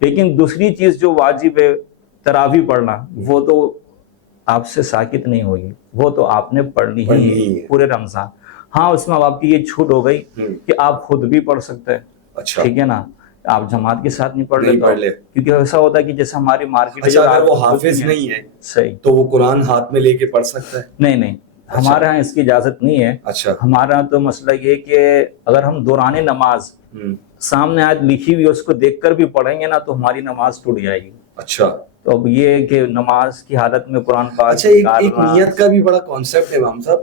لیکن دوسری چیز جو واجب ہے تراویح پڑھنا, وہ تو آپ سے ساکت نہیں ہوگی, وہ تو آپ نے پڑھنی ہی پورے رمضان. ہاں اس میں اب آپ کی یہ چھوٹ ہو گئی کہ آپ خود بھی پڑھ سکتے ہیں. اچھا ٹھیک ہے نا, آپ جماعت کے ساتھ نہیں پڑھ لے, کیونکہ ایسا ہوتا ہے کہ جیسے ہماری مارکیٹ. اچھا اگر وہ حافظ نہیں ہے صحیح تو وہ قرآن ہاتھ میں لے کے پڑھ سکتا ہے؟ نہیں, ہمارے ہاں اس کی اجازت نہیں ہے. اچھا. ہمارے ہاں تو مسئلہ یہ کہ اگر ہم دوران نماز سامنے آیت لکھی ہوئی اس کو دیکھ کر بھی پڑھیں گے نا تو ہماری نماز ٹوٹ جائے گی. اچھا. تو اب یہ کہ نماز کی حالت میں قرآن پاک. اچھا ایک نیت کا بھی بڑا کانسیپٹ ہے امام صاحب.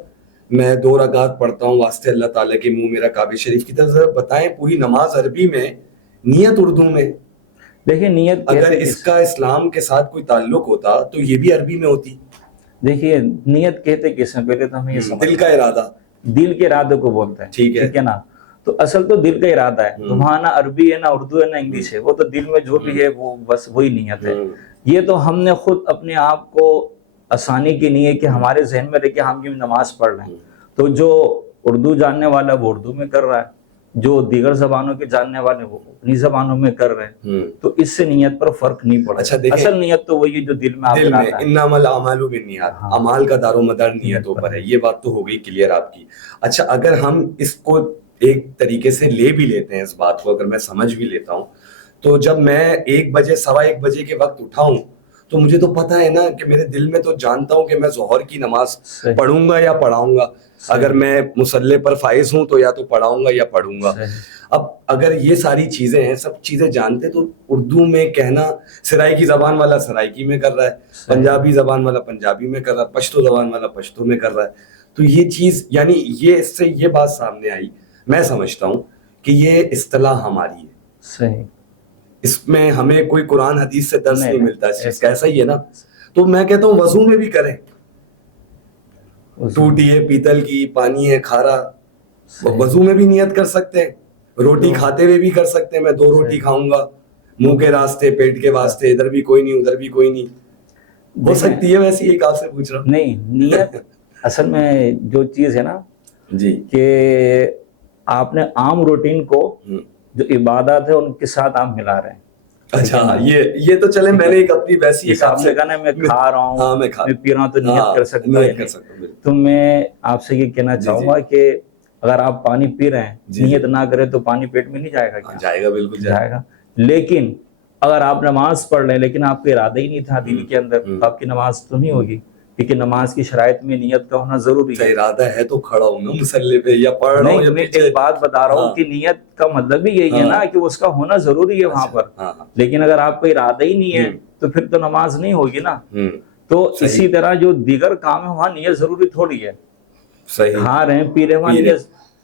میں 2 رکعت پڑھتا ہوں واسطے اللہ تعالیٰ کے, منہ میرا کعبہ شریف کی طرف. ذرا بتائیں پوری نماز عربی میں, نیت اردو میں. دیکھیں نیت اگر اس کا اسلام کے ساتھ کوئی تعلق ہوتا تو یہ بھی عربی میں ہوتی. دیکھیے نیت کہتے کس ہیں، پہلے تو ہمیں یہ سمجھ، دل کا ارادہ، دل کے ارادے کو بولتے ہیں، ٹھیک ہے نا. تو اصل تو دل کا ارادہ ہے، تو وہاں نہ عربی ہے نہ اردو ہے نہ انگلش ہے، وہ تو دل میں جو بھی ہے وہ بس وہی نیت ہے. یہ تو ہم نے خود اپنے آپ کو آسانی کی نہیں ہے کہ ہمارے ذہن میں رہ کے ہم یہ نماز پڑھ رہے ہیں. تو جو اردو جاننے والا وہ اردو میں کر رہا ہے، جو دیگر زبانوں کے جاننے والے وہ اپنی زبانوں میں کر رہے ہیں، تو اس سے نیت پر فرق نہیں پڑا. اصل نیت تو وہی جو دل میں آپ دل میں بناتا ہے. انما الاعمال بالنیات، اعمال کا دار و مدار نیتوں پر ہے. یہ بات تو ہو گئی کلیئر آپ کی. اچھا اگر ہم اس کو ایک طریقے سے لے بھی لیتے ہیں، اس بات کو اگر میں سمجھ بھی لیتا ہوں، تو جب میں 1 بجے 1:15 بجے کے وقت اٹھاؤں تو مجھے تو پتا ہے نا کہ میرے دل میں تو جانتا ہوں کہ میں ظہر کی نماز پڑھوں گا یا پڑھاؤں گا. اگر میں مصلی پر فائز ہوں تو یا تو پڑھاؤں گا یا پڑھوں گا. اب اگر یہ ساری چیزیں ہیں، سب چیزیں جانتے، تو اردو میں کہنا، سرائکی زبان والا سرائکی میں کر رہا ہے، پنجابی زبان والا پنجابی میں کر رہا ہے، پشتو زبان والا پشتو میں کر رہا ہے. تو یہ چیز یعنی یہ اس سے یہ بات سامنے آئی، میں سمجھتا ہوں کہ یہ اصطلاح ہماری ہے. صحیح. اس میں ہمیں کوئی قرآن حدیث سے درس نہیں ملتا اس چیز کا. ایسا ہی ہے نا. تو میں کہتا ہوں وضو میں بھی کریں، ٹوٹی ہے پیتل کی، پانی ہے کھارا، وضو میں بھی نیت کر سکتے ہیں. روٹی کھاتے ہوئے بھی کر سکتے ہیں، میں 2 روٹی کھاؤں گا، منہ کے راستے، پیٹ کے واسطے، ادھر بھی کوئی نہیں ادھر بھی کوئی نہیں. ہو سکتی ہے ویسے ایک آپ سے پوچھ رہا ہوں. نہیں، نیت اصل میں جو چیز ہے نا جی، کہ آپ نے عام روٹین کو جو عبادات ہے ان کے ساتھ آپ ملا رہے ہیں. اچھا یہ تو چلے میں نے ایک اپنی ویسی ایک آپ نے کہا نا میں کھا رہا ہوں، میں پی رہا ہوں تو نیت کر سکتا ہوں. تو میں آپ سے یہ کہنا چاہوں گا کہ اگر آپ پانی پی رہے ہیں نیت نہ کرے تو پانی پیٹ میں نہیں جائے گا. جائے گا، بالکل جائے گا. لیکن اگر آپ نماز پڑھ رہے ہیں لیکن آپ کا ارادہ ہی نہیں تھا دل کے اندر، تو آپ کی نماز تو نہیں ہوگی، کیونکہ نماز کی شرائط میں نیت کا ہونا ضروری ہے. ارادہ ہے تو کھڑا ہوں نا مصلی پہ یا پڑھ رہا ہوں. نہیں، میں ایک بات بتا رہا ہوں کہ نیت کا مطلب بھی یہی ہے نا کہ اس کا ہونا ضروری ہے وہاں پر. لیکن اگر آپ کا ارادہ ہی نہیں ہے تو پھر تو نماز نہیں ہوگی نا. تو اسی طرح جو دیگر کام ہے وہاں نیت ضروری تھوڑی ہے. کھا رہے ہیں پی رہے ہیں وہاں نیت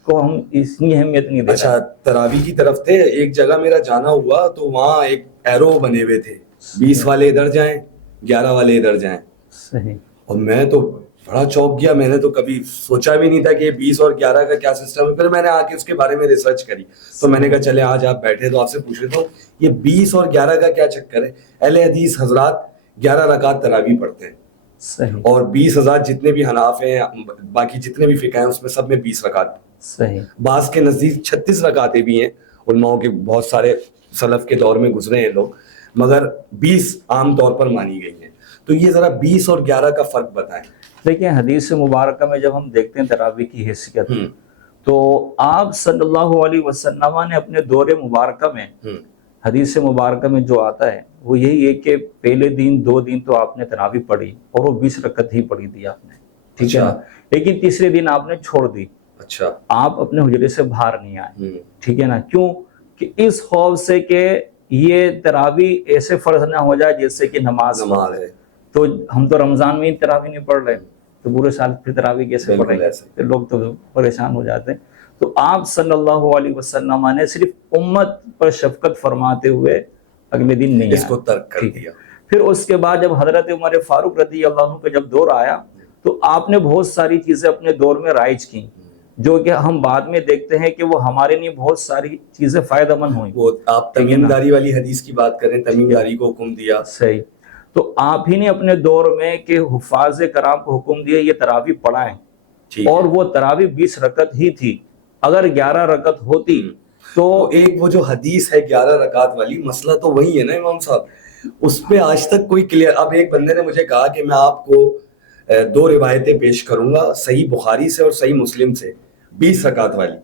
کو ہم اتنی اہمیت نہیں دیتے. اچھا تراویح کی طرف تھے، ایک جگہ میرا جانا ہوا تو وہاں ایک ایرو بنے ہوئے تھے، 20 والے ادھر جائیں 11 والے ادھر جائیں. صحیح. اور میں تو بڑا چوک گیا، میں نے تو کبھی سوچا بھی نہیں تھا کہ یہ 20 اور 11 کا کیا سسٹم ہے. پھر میں نے آ کے اس کے بارے میں ریسرچ کری تو میں نے کہا چلے آج آپ بیٹھے تو آپ سے پوچھ لیتا ہوں یہ 20 اور 11 کا کیا چکر ہے. اہل حدیث حضرات 11 رکعت تراویح پڑھتے ہیں. صحیح. اور 20,000 جتنے بھی حناف ہیں، باقی جتنے بھی فقہ ہیں، اس میں سب میں 20 رکعت. صحیح. بعض کے نزدیک 36 رکعتیں بھی ہیں، علماء کے بہت سارے سلف کے دور میں گزرے ہیں لوگ، مگر 20 عام طور پر مانی گئی ہیں. تو یہ ذرا 20 اور 11 کا فرق بتائیں. دیکھیں حدیث مبارکہ میں جب ہم دیکھتے ہیں تراویح کی حیثیت تو آپ صلی اللہ علیہ وسلم نے اپنے دور مبارکہ میں حدیث مبارکہ میں جو آتا ہے وہ یہی ہے کہ پہلے دن 2 دن تو آپ نے تراویح پڑھی اور وہ 20 رکعت ہی پڑھی تھی آپ نے، ٹھیک ہے. لیکن تیسرے دن آپ نے چھوڑ دی. اچھا. آپ اپنے حجرے سے باہر نہیں آئے، ٹھیک ہے نا. کیوں؟ کہ اس خوف سے کہ یہ تراویح ایسے فرض نہ ہو جائے جیسے کہ نماز ہے. تو ہم تو رمضان میں ہی تراویح نہیں پڑھ رہے تو پورے سال پھر تراویح کیسے پڑھ رہے ہیں؟ پھر لوگ تو پریشان ہو جاتے ہیں. تو آپ صلی اللہ علیہ وسلم نے صرف امت پر شفقت فرماتے ہوئے اگلے دن نہیں اس کو ترک کر دیا. پھر اس کے بعد جب حضرت عمر فاروق رضی اللہ عنہ کا جب دور آیا تو آپ نے بہت ساری چیزیں اپنے دور میں رائج کی جو کہ ہم بعد میں دیکھتے ہیں کہ وہ ہمارے لیے بہت ساری چیزیں فائدہ مند ہوئیں. وہ آپ تمیم داری والی حدیث کی بات کریں، تمیم داری کو حکم دیا. صحیح. تو آپ ہی نے اپنے دور میں کہ حفاظ کرام کو حکم دیا یہ تراویح پڑھائیں، اور وہ تراویح 20 رکعت ہی تھی. اگر 11 رکعت ہوتی تو ایک وہ جو حدیث ہے 11 رکعت والی، مسئلہ تو وہی ہے نا امام صاحب، اس پہ آج تک کوئی کلیئر. اب ایک بندے نے مجھے کہا کہ میں آپ کو 2 روایتیں پیش کروں گا صحیح بخاری سے اور صحیح مسلم سے 20 رکعت والی.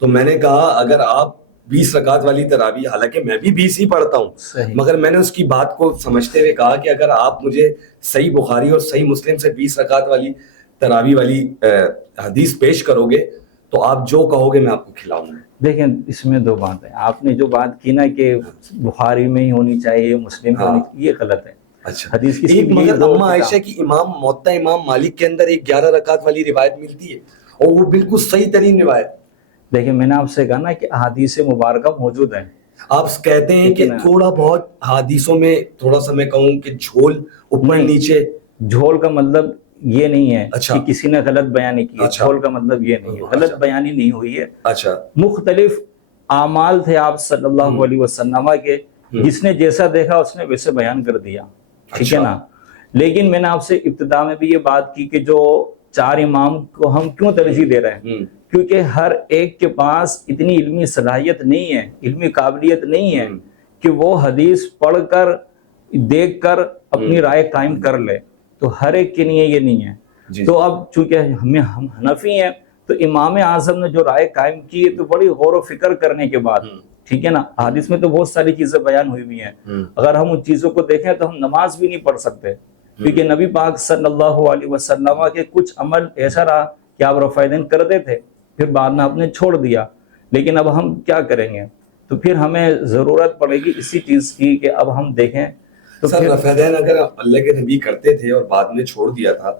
تو میں نے کہا اگر آپ 20 رکعت والی تراویح، حالانکہ میں بھی 20 ہی پڑھتا ہوں، مگر میں نے اس کی بات کو سمجھتے ہوئے کہا کہ اگر آپ مجھے صحیح بخاری اور صحیح مسلم سے 20 رکعت والی تراویح والی حدیث پیش کرو گے تو آپ جو کہو گے میں آپ کو کھلاؤں گا. دیکھیں اس میں 2 باتیں آپ نے جو بات کی نا کہ بخاری میں ہی ہونی چاہیے مسلم میں ہونی چاہیے، یہ غلط ہے. اچھا. حدیث کی مگر اما عائشہ کی موطا امام مالک کے اندر ایک 11 رکعت والی روایت ملتی ہے اور وہ بالکل صحیح ترین روایت. دیکھیں میں نے آپ سے کہا نا کہ احادیث مبارکہ موجود ہیں. آپ کہتے ہیں کہ تھوڑا بہت حدیثوں میں تھوڑا سا میں کہوں کہ جھول اوپر نیچے جھول کا مطلب یہ نہیں ہے اچھا کہ کسی نے غلط بیانی کی ہے. اچھا جھول کا مطلب یہ نہیں ہے, غلط بیانی نہیں ہوئی ہے. اچھا مختلف اعمال تھے آپ صلی اللہ علیہ وسلم کے, جس نے جیسا دیکھا اس نے ویسے بیان کر دیا, ٹھیک ہے نا. لیکن میں نے آپ سے ابتدا میں بھی یہ بات کی کہ جو 4 امام کو ہم کیوں ترجیح دے رہے ہیں, کیونکہ ہر ایک کے پاس اتنی علمی صلاحیت نہیں ہے, علمی قابلیت نہیں ہے کہ وہ حدیث پڑھ کر دیکھ کر اپنی رائے قائم کر لے. تو ہر ایک کے لیے یہ نہیں ہے. تو اب چونکہ ہم حنفی ہیں تو امام اعظم نے جو رائے قائم کی ہے تو بڑی غور و فکر کرنے کے بعد, ٹھیک ہے نا. حدیث میں تو بہت ساری چیزیں بیان ہوئی ہوئی ہیں, اگر ہم ان چیزوں کو دیکھیں تو ہم نماز بھی نہیں پڑھ سکتے, کیونکہ نبی پاک صلی اللہ علیہ وسلم کے کچھ عمل ایسا رہا کہ آپ رفع دین کرتے تھے, پھر بعد میں آپ نے چھوڑ دیا. لیکن اب ہم کیا کریں گے, تو پھر ہمیں ضرورت پڑے گی اسی چیز کی کہ اب ہم دیکھیں. تو سر رفع دین اگر اللہ کے نبی کرتے تھے اور بعد میں چھوڑ دیا تھا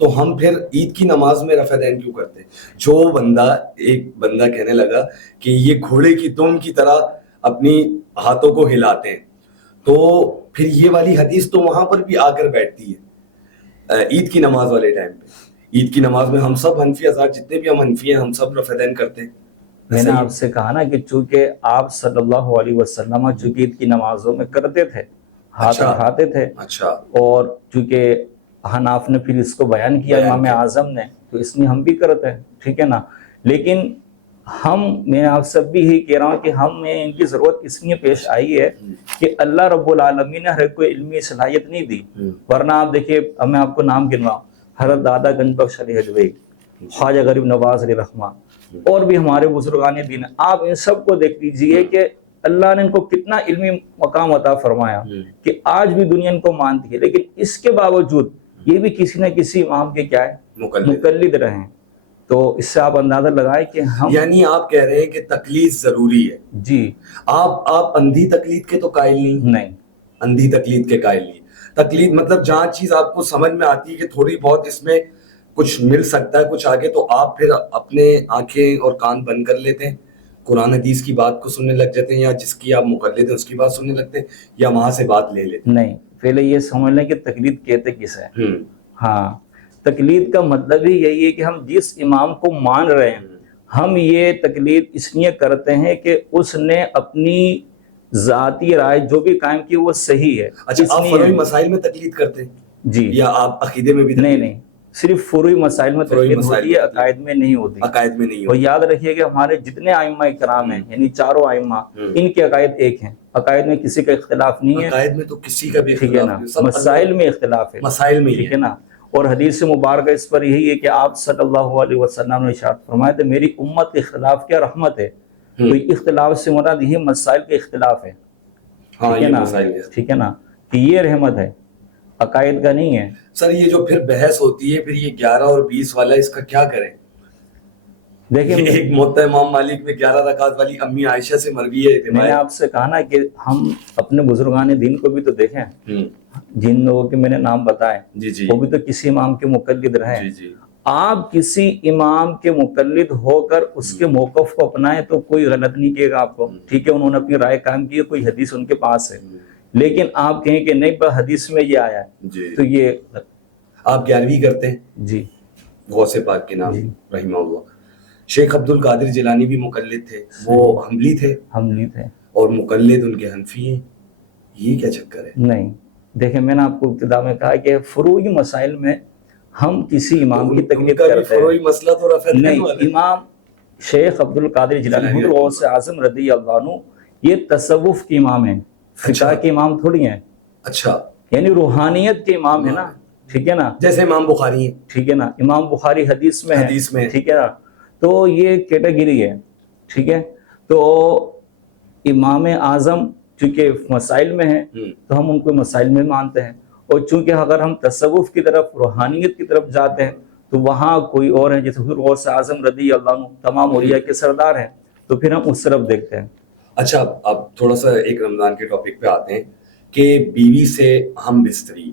تو ہم پھر عید کی نماز میں رفع دین کیوں کرتے؟ جو ایک بندہ کہنے لگا کہ یہ گھوڑے کی دم کی طرح اپنی ہاتھوں کو ہلاتے ہیں, تو پھر یہ والی حدیث تو وہاں پر بھی آ کر بیٹھتی ہے عید کی نماز والے ٹائم پہ. عید کی نماز میں ہم سب حنفی حضرات جتنے بھی ہم حنفی ہیں ہم سب رفع دین کرتے ہیں. میں نے آپ سے کہا نا کہ چونکہ آپ صلی اللہ علیہ وسلم چونکہ عید کی نمازوں میں کرتے تھے, ہاتھ اٹھاتے تھے, اور چونکہ حناف نے پھر اس کو بیان کیا امام اعظم نے, تو اس میں ہم بھی کرتے ہیں, ٹھیک ہے نا. لیکن میں آپ سب بھی یہی کہہ رہا ہوں کہ ہمیں ان کی ضرورت اس لیے پیش آئی ہے کہ اللہ رب العالمین نے ہر ایک کو علمی صلاحیت نہیں دی. ورنہ آپ دیکھیے, میں آپ کو نام گنواؤں, حضرت دادا گنج بخش علی حجویری, خواجہ غریب نواز علی رحمہ, اور بھی ہمارے بزرگان دین, آپ ان سب کو دیکھ لیجئے کہ اللہ نے ان کو کتنا علمی مقام عطا فرمایا کہ آج بھی دنیا ان کو مانتی ہے. لیکن اس کے باوجود یہ بھی کسی نہ کسی امام کے کیا ہے, مقلد رہے. تو اس سے آپ اندازہ لگائیں کہ ہم, یعنی آپ کہہ رہے ہیں کہ تقلید ضروری ہے. جی, آپ اندھی تقلید کے تو قائل نہیں, اندھی تقلید کے قائل نہیں. تقلید مطلب جہاں چیز آپ کو سمجھ میں آتی ہے کہ تھوڑی بہت اس میں کچھ مل سکتا ہے کچھ آگے, تو آپ پھر اپنے آنکھیں اور کان بند کر لیتے ہیں, قرآن حدیث کی بات کو سننے لگ جاتے ہیں, یا جس کی آپ مقلد ہیں اس کی بات سننے لگتے ہیں, یا وہاں سے بات لے لیتے ہیں. نہیں, پہلے یہ سمجھ لیں کہ تقلید کہتے کس ہے. ہاں, تقلید کا مطلب ہی یہی ہے کہ ہم جس امام کو مان رہے ہیں ہم یہ تقلید اس لیے کرتے ہیں کہ اس نے اپنی ذاتی رائے جو بھی قائم کی وہ صحیح ہے. اچھا, آپ فروعی مسائل میں تقلید کرتے ہیں؟ جی. یا آپ عقیدے میں بھی؟ نہیں, صرف فروعی مسائل میں تقلید ہوتی ہے, عقائد میں نہیں ہوتی. عقائد میں نہیں ہوتی. اور یاد رکھیے کہ ہمارے جتنے ائمہ کرام ہیں, یعنی 4 ائمہ, ان کے عقائد ایک ہیں. عقائد میں کسی کا اختلاف نہیں ہے. عقائد میں تو کسی کا بھی اختلاف نہیں, مسائل میں اختلاف ہے, مسائل میں, ٹھیک ہے نا. اور حدیث مبارکہ اس پر یہی ہے کہ آپ صلی اللہ علیہ وسلم نے ارشاد فرمایا تھا میری امت کے اختلاف کیا رحمت ہے. تو اختلاف سے مراد یہ مسائل کے اختلاف ہے, ٹھیک ہے نا, ٹھیک ہے نا, کہ یہ رحمت ہے, عقائد کا نہیں ہے. سر یہ جو پھر بحث ہوتی ہے, پھر یہ 11 اور 20 والا, اس کا کیا کریں؟ دیکھیں, ایک موطا امام مالک میں 11 رکعت والی امی عائشہ سے مروی ہے. میں نے آپ سے کہا نا کہ ہم اپنے بزرگان دین کو بھی تو دیکھیں, جن لوگوں کے میں نے نام بتائے وہ بھی تو کسی امام کے مقلد رہے. آپ کسی امام کے مقلد ہو کر اس کے موقف کو اپنائیں تو کوئی غلط نہیں کہے گا آپ کو, ٹھیک ہے. انہوں نے اپنی رائے قائم کی ہے, کوئی حدیث ان کے پاس ہے, لیکن آپ کہیں کہ نہیں پر حدیث میں یہ آیا ہے, تو یہ آپ 11ویں کرتے ہیں. جی, غوث پاک کے نام رحمہ اللہ. شیخ عبد القادر جیلانی بھی مقلد تھے, وہ حنبلی تھے, اور مقلد ان کے حنفی ہیں. یہ کیا چکر ہے؟ نہیں, دیکھیں میں نے آپ کو ابتدا میں کہا کہ فروعی مسائل میں ہم کسی امام کی تقلید کرتے ہیں. فروعی مسئلہ تو رفع دین نہیں, والا ہے. امام شیخ عبد القادر جیلانی غوث اعظم رضی اللہ عنہ یہ تصوف کے امام ہیں, فقہ کے امام تھوڑی ہیں. اچھا, یعنی روحانیت کے امام ہیں نا, ٹھیک ہے نا, جیسے امام بخاری ہیں, ٹھیک ہے نا. امام بخاری حدیث میں ہے, ٹھیک ہے نا. تو یہ کیٹیگری ہے, ٹھیک ہے. تو امام اعظم چونکہ مسائل میں ہیں تو ہم ان کو مسائل میں مانتے ہیں, اور چونکہ اگر ہم تصوف کی طرف روحانیت کی طرف جاتے ہیں تو وہاں کوئی اور ہے, جیسے غوث اعظم رضی اللہ عنہ تمام اولیاء کے سردار ہیں, تو پھر ہم اس طرف دیکھتے ہیں. اچھا, آپ تھوڑا سا ایک رمضان کے ٹاپک پہ آتے ہیں کہ بیوی سے ہم بستری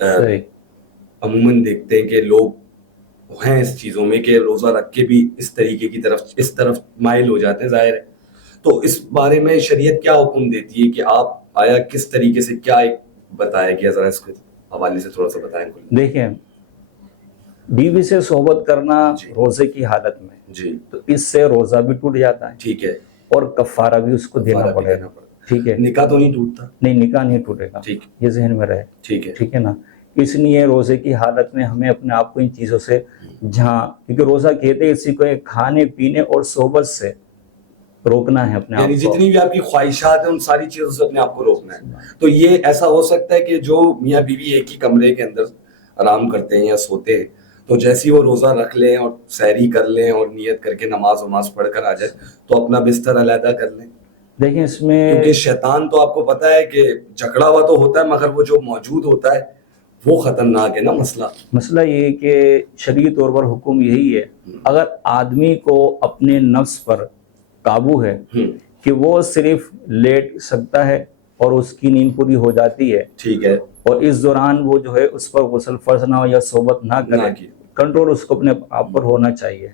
عموماً دیکھتے ہیں کہ لوگ ہیں اس چیزوں میں کہ روزہ رکھ کے بھی اس طریقے کی طرف مائل ہو جاتے ہیں, ظاہر ہے. تو اس بارے میں شریعت کیا حکم دیتی ہے کہ آپ آیا کس طریقے سے, کیا ایک بتایا گیا, ذرا اس کو حوالے سے تھوڑا سا بتائیں. دیکھیں بیوی سے صحبت کرنا روزے کی حالت میں جی تو اس سے روزہ بھی ٹوٹ جاتا ہے, ٹھیک ہے, اور کفارہ بھی اس کو دینا پڑے گا. ٹھیک ہے, نکاح تو نہیں ٹوٹتا, نہیں نکاح نہیں ٹوٹے گا, ٹھیک, یہ ذہن میں رہے. ٹھیک ہے, ٹھیک ہے نا. اس لیے روزے کی حالت میں ہمیں اپنے آپ کو ان چیزوں سے جہاں, کیونکہ روزہ کہتے ہیں اسی کو کھانے پینے اور صحبت سے روکنا ہے اپنے آپ یعنی کو, جتنی بھی آپ کی خواہشات ہیں ان ساری چیزوں سے اپنے آپ کو روکنا ہے. تو یہ ایسا ہو سکتا ہے کہ جو میاں بیوی ایک ہی کمرے کے اندر آرام کرتے ہیں یا سوتے ہیں, تو جیسی وہ روزہ رکھ لیں اور سحری کر لیں اور نیت کر کے نماز وماز پڑھ کر آ جائے تو اپنا بستر علیحدہ کر لیں. دیکھیں اس میں کیونکہ شیطان تو آپ کو پتا ہے کہ جھگڑا ہوا تو ہوتا ہے, مگر وہ جو موجود ہوتا ہے وہ خطرناک ہے نا. مسئلہ یہ ہے کہ شرعی طور پر حکم یہی ہے, اگر آدمی کو اپنے نفس پر قابو ہے کہ وہ صرف لیٹ سکتا ہے اور اس کی نیند پوری ہو جاتی ہے, ٹھیک ہے, اور اس دوران وہ جو ہے اس پر غسل فرض نہ ہو یا صحبت نہ کرے, کنٹرول اس کو اپنے آپ پر ہونا چاہیے,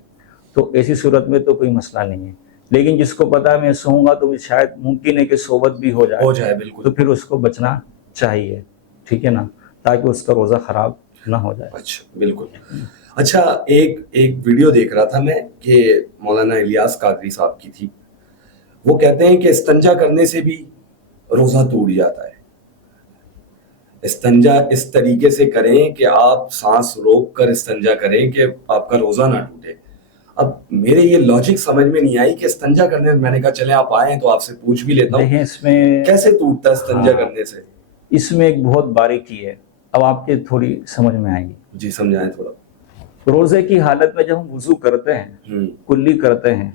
تو ایسی صورت میں تو کوئی مسئلہ نہیں ہے. لیکن جس کو پتا ہے میں سوؤں گا تو شاید ممکن ہے کہ صحبت بھی ہو جائے, بالکل, تو پھر اس کو بچنا چاہیے. ٹھیک ہے نا, تاکہ اس کا روزہ خراب نہ ہو جائے. اچھا بالکل. اچھا ایک ویڈیو دیکھ رہا تھا میں کہ مولانا الیاس قادری صاحب کی تھی, وہ کہتے ہیں کہ استنجا کرنے سے بھی روزہ ٹوٹ جاتا ہے. استنجا اس طریقے سے کریں کہ آپ سانس روک کر استنجا کریں کہ آپ کا روزہ نہ ٹوٹے. اب میرے یہ لاجک سمجھ میں نہیں آئی کہ استنجا کرنے میں نے کہا چلیں آپ آئیں تو آپ سے پوچھ بھی لیتا ہوں اس میں کیسے ٹوٹتا ہے استنجا کرنے سے. اس میں ایک بہت باریکی ہے, اب آپ کے تھوڑی سمجھ میں آئے گی. جی سمجھائیں تھوڑا. روزے کی حالت میں جب ہم وضو کرتے ہیں, کلی کرتے ہیں,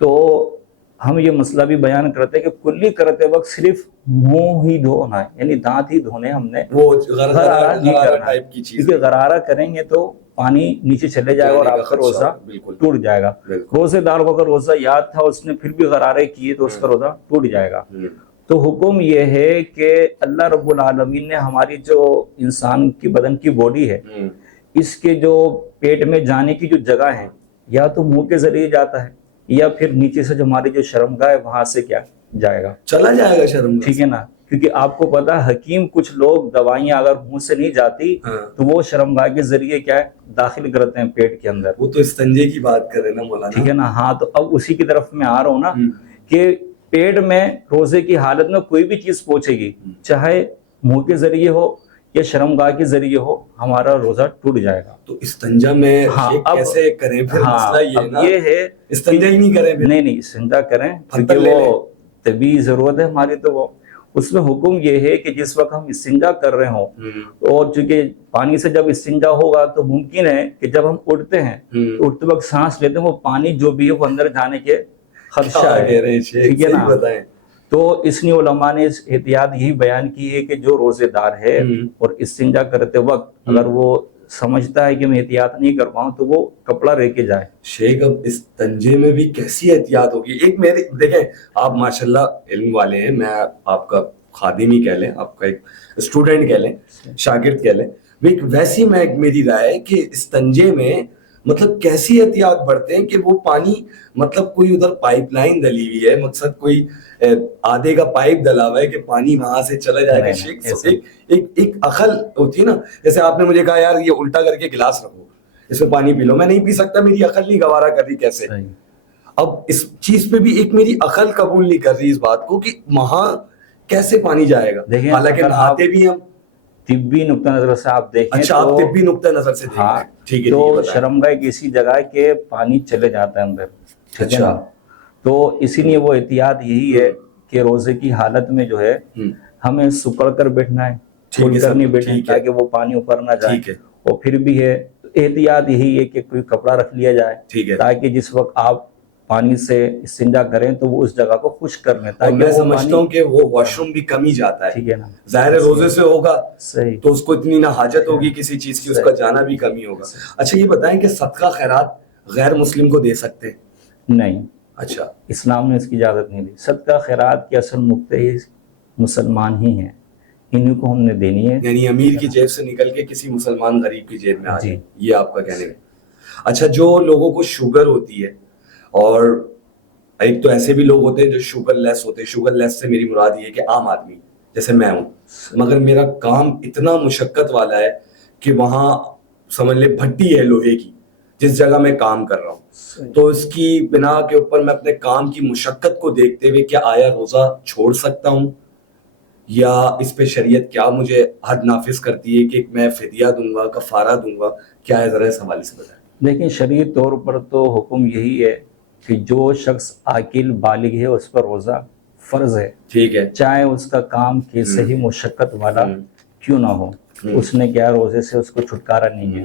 تو ہم یہ مسئلہ بھی بیان کرتے ہیں کہ کلی کرتے وقت صرف منہ ہی دھونا ہے, یعنی دانت ہی دھونے, ہم نے وہ غرارہ نہیں کرنا, ٹائپ کی چیز, کیونکہ غرارہ کریں گے تو پانی نیچے چلے جائے گا اور آپ کا روزہ ٹوٹ جائے گا. روزے دار کو اگر روزہ یاد تھا اس نے پھر بھی غرارے کیے تو اس کا روزہ ٹوٹ جائے گا. تو حکم یہ ہے کہ اللہ رب العالمین نے ہماری جو انسان کی بدن کی باڈی ہے, اس کے جو پیٹ میں جانے کی جو جگہ ہے, یا تو منہ کے ذریعے جاتا ہے یا پھر نیچے سے جو ہماری جو شرمگاہ ہے وہاں سے کیا جائے گا, چلا جائے گا شرمگاہ. ٹھیک ہے نا, کیونکہ آپ کو پتا حکیم کچھ لوگ دوائیاں اگر منہ سے نہیں جاتی تو وہ شرمگاہ کے ذریعے کیا ہے داخل کرتے ہیں پیٹ کے اندر. وہ تو استنجے کی بات کر رہے ہیں نا مولانا. ٹھیک ہے نا. ہاں تو اب اسی کی طرف میں آ رہا ہوں نا کہ پیٹ میں روزے کی حالت میں کوئی بھی چیز پہنچے گی, چاہے منہ کے ذریعے ہو یا شرمگاہ کے ذریعے ہو, ہمارا روزہ ٹوٹ جائے گا. تو استنجا میں کیسے کریں پھر؟ مسئلہ یہ ہے استنجا ہی نہیں کریں. نہیں استنجا کریں, کیونکہ وہ طبی ضرورت ہے ہماری. تو وہ اس میں حکم یہ ہے کہ جس وقت ہم استنجا کر رہے ہوں, اور چونکہ پانی سے جب استنجا ہوگا تو ممکن ہے کہ جب ہم اٹھتے ہیں تو اٹھتے وقت سانس لیتے ہیں وہ پانی جو بھی ہے وہ اندر جانے کے خدشہ ہے. ٹھیک ہے نا. تو اس لیے علماء نے احتیاط یہی بیان کی ہے کہ جو روزے دار ہے اور استنجا کرتے وقت اگر وہ سمجھتا ہے کہ میں احتیاط نہیں کر پاؤں تو وہ کپڑا رہ کے جائے. شیخ اب استنجے میں بھی کیسی احتیاط ہوگی؟ ایک میری دیکھیں آپ ماشاءاللہ علم والے ہیں, میں آپ کا خادم ہی کہہ لیں, آپ کا ایک اسٹوڈنٹ کہہ لیں, شاگرد کہہ لیں, ویسی میں میری رائے ہے کہ استنجے میں مطلب کیسی احتیاط برتیں کہ وہ پانی مطلب کوئی ادھر پائپ لائن ڈلی ہوئی ہے, مقصد کوئی آدھے کا پائپ ڈلا ہوا ہے کہ پانی وہاں سے چلا جائے گا. ایک عقل ہوتی ہے نا, جیسے آپ نے مجھے کہا یار یہ الٹا کر کے گلاس رکھو اس میں پانی پی لو, میں نہیں پی سکتا, میری عقل نہیں گوارا کر رہی کیسے. اب اس چیز پہ بھی ایک میری عقل قبول نہیں کر رہی اس بات کو کہ وہاں کیسے پانی جائے گا, حالانکہ نہاتے بھی ہم طبی نقطہ نظر سے آپ دیکھیں. اچھا آپ طبی نقطہ نظر سے دیکھ رہے ہیں, ٹھیک ہے. تو شرمگاہ ایک ایسی جگہ ہے کہ پانی چلے جاتا ہے اندر. اچھا. تو اسی لیے وہ احتیاط یہی ہے کہ روزے کی حالت میں جو ہے ہمیں سکڑ کر بیٹھنا ہے, کھل کر نہیں بیٹھنا تاکہ وہ پانی اوپر نہ جائے. اور پھر بھی ہے احتیاط یہی ہے کہ کوئی کپڑا رکھ لیا جائے تاکہ جس وقت آپ پانی سے استنجا کریں تو وہ اس جگہ کو خشک کر لیں. میں سمجھتا ہوں کہ وہ واش روم بھی کم ہی جاتا ہے. ٹھیک ہے نا. ظاہر روزے سے ہوگا تو اس کو اتنی نہ حاجت ہوگی کسی چیز کی, اس کا جانا بھی کم ہی ہوگا. اچھا یہ بتائیں کہ صدقہ خیرات غیر مسلم کو دے سکتے؟ نہیں. اچھا اسلام نے اس کی اجازت نہیں دی. صدقہ خیرات کے اصل مبتدی مسلمان ہی ہیں, انہیں کو ہم نے دینی ہے. یعنی امیر کی جیب سے نکل کے کسی مسلمان غریب کی جیب میں آ جائے, یہ آپ کا کہنے ہے. اچھا جو لوگوں کو شوگر ہوتی ہے, اور ایک تو ایسے بھی لوگ ہوتے ہیں جو شوگر لیس ہوتے ہیں, شوگر لیس سے میری مراد یہ ہے کہ عام آدمی جیسے میں ہوں، مگر میرا کام اتنا مشقت والا ہے کہ وہاں سمجھ لے بھٹی ہے لوہے کی جس جگہ میں کام کر رہا ہوں، تو اس کی بنا کے اوپر میں اپنے کام کی مشقت کو دیکھتے ہوئے کیا آیا روزہ چھوڑ سکتا ہوں، یا اس پہ شریعت کیا مجھے حد نافذ کرتی ہے کہ میں فدیہ دوں گا، کفارہ دوں گا، کیا ہے، ذرا اس حوالے سے بتائیں۔ دیکھیں شرعی طور پر تو حکم یہی ہے کہ جو شخص عاقل بالغ ہے اس پر روزہ فرض ہے، ٹھیک ہے، چاہے اس کا کام کیسے ہی مشقت والا کیوں نہ ہو، اس نے کیا روزے سے اس کو چھٹکارا نہیں ہے۔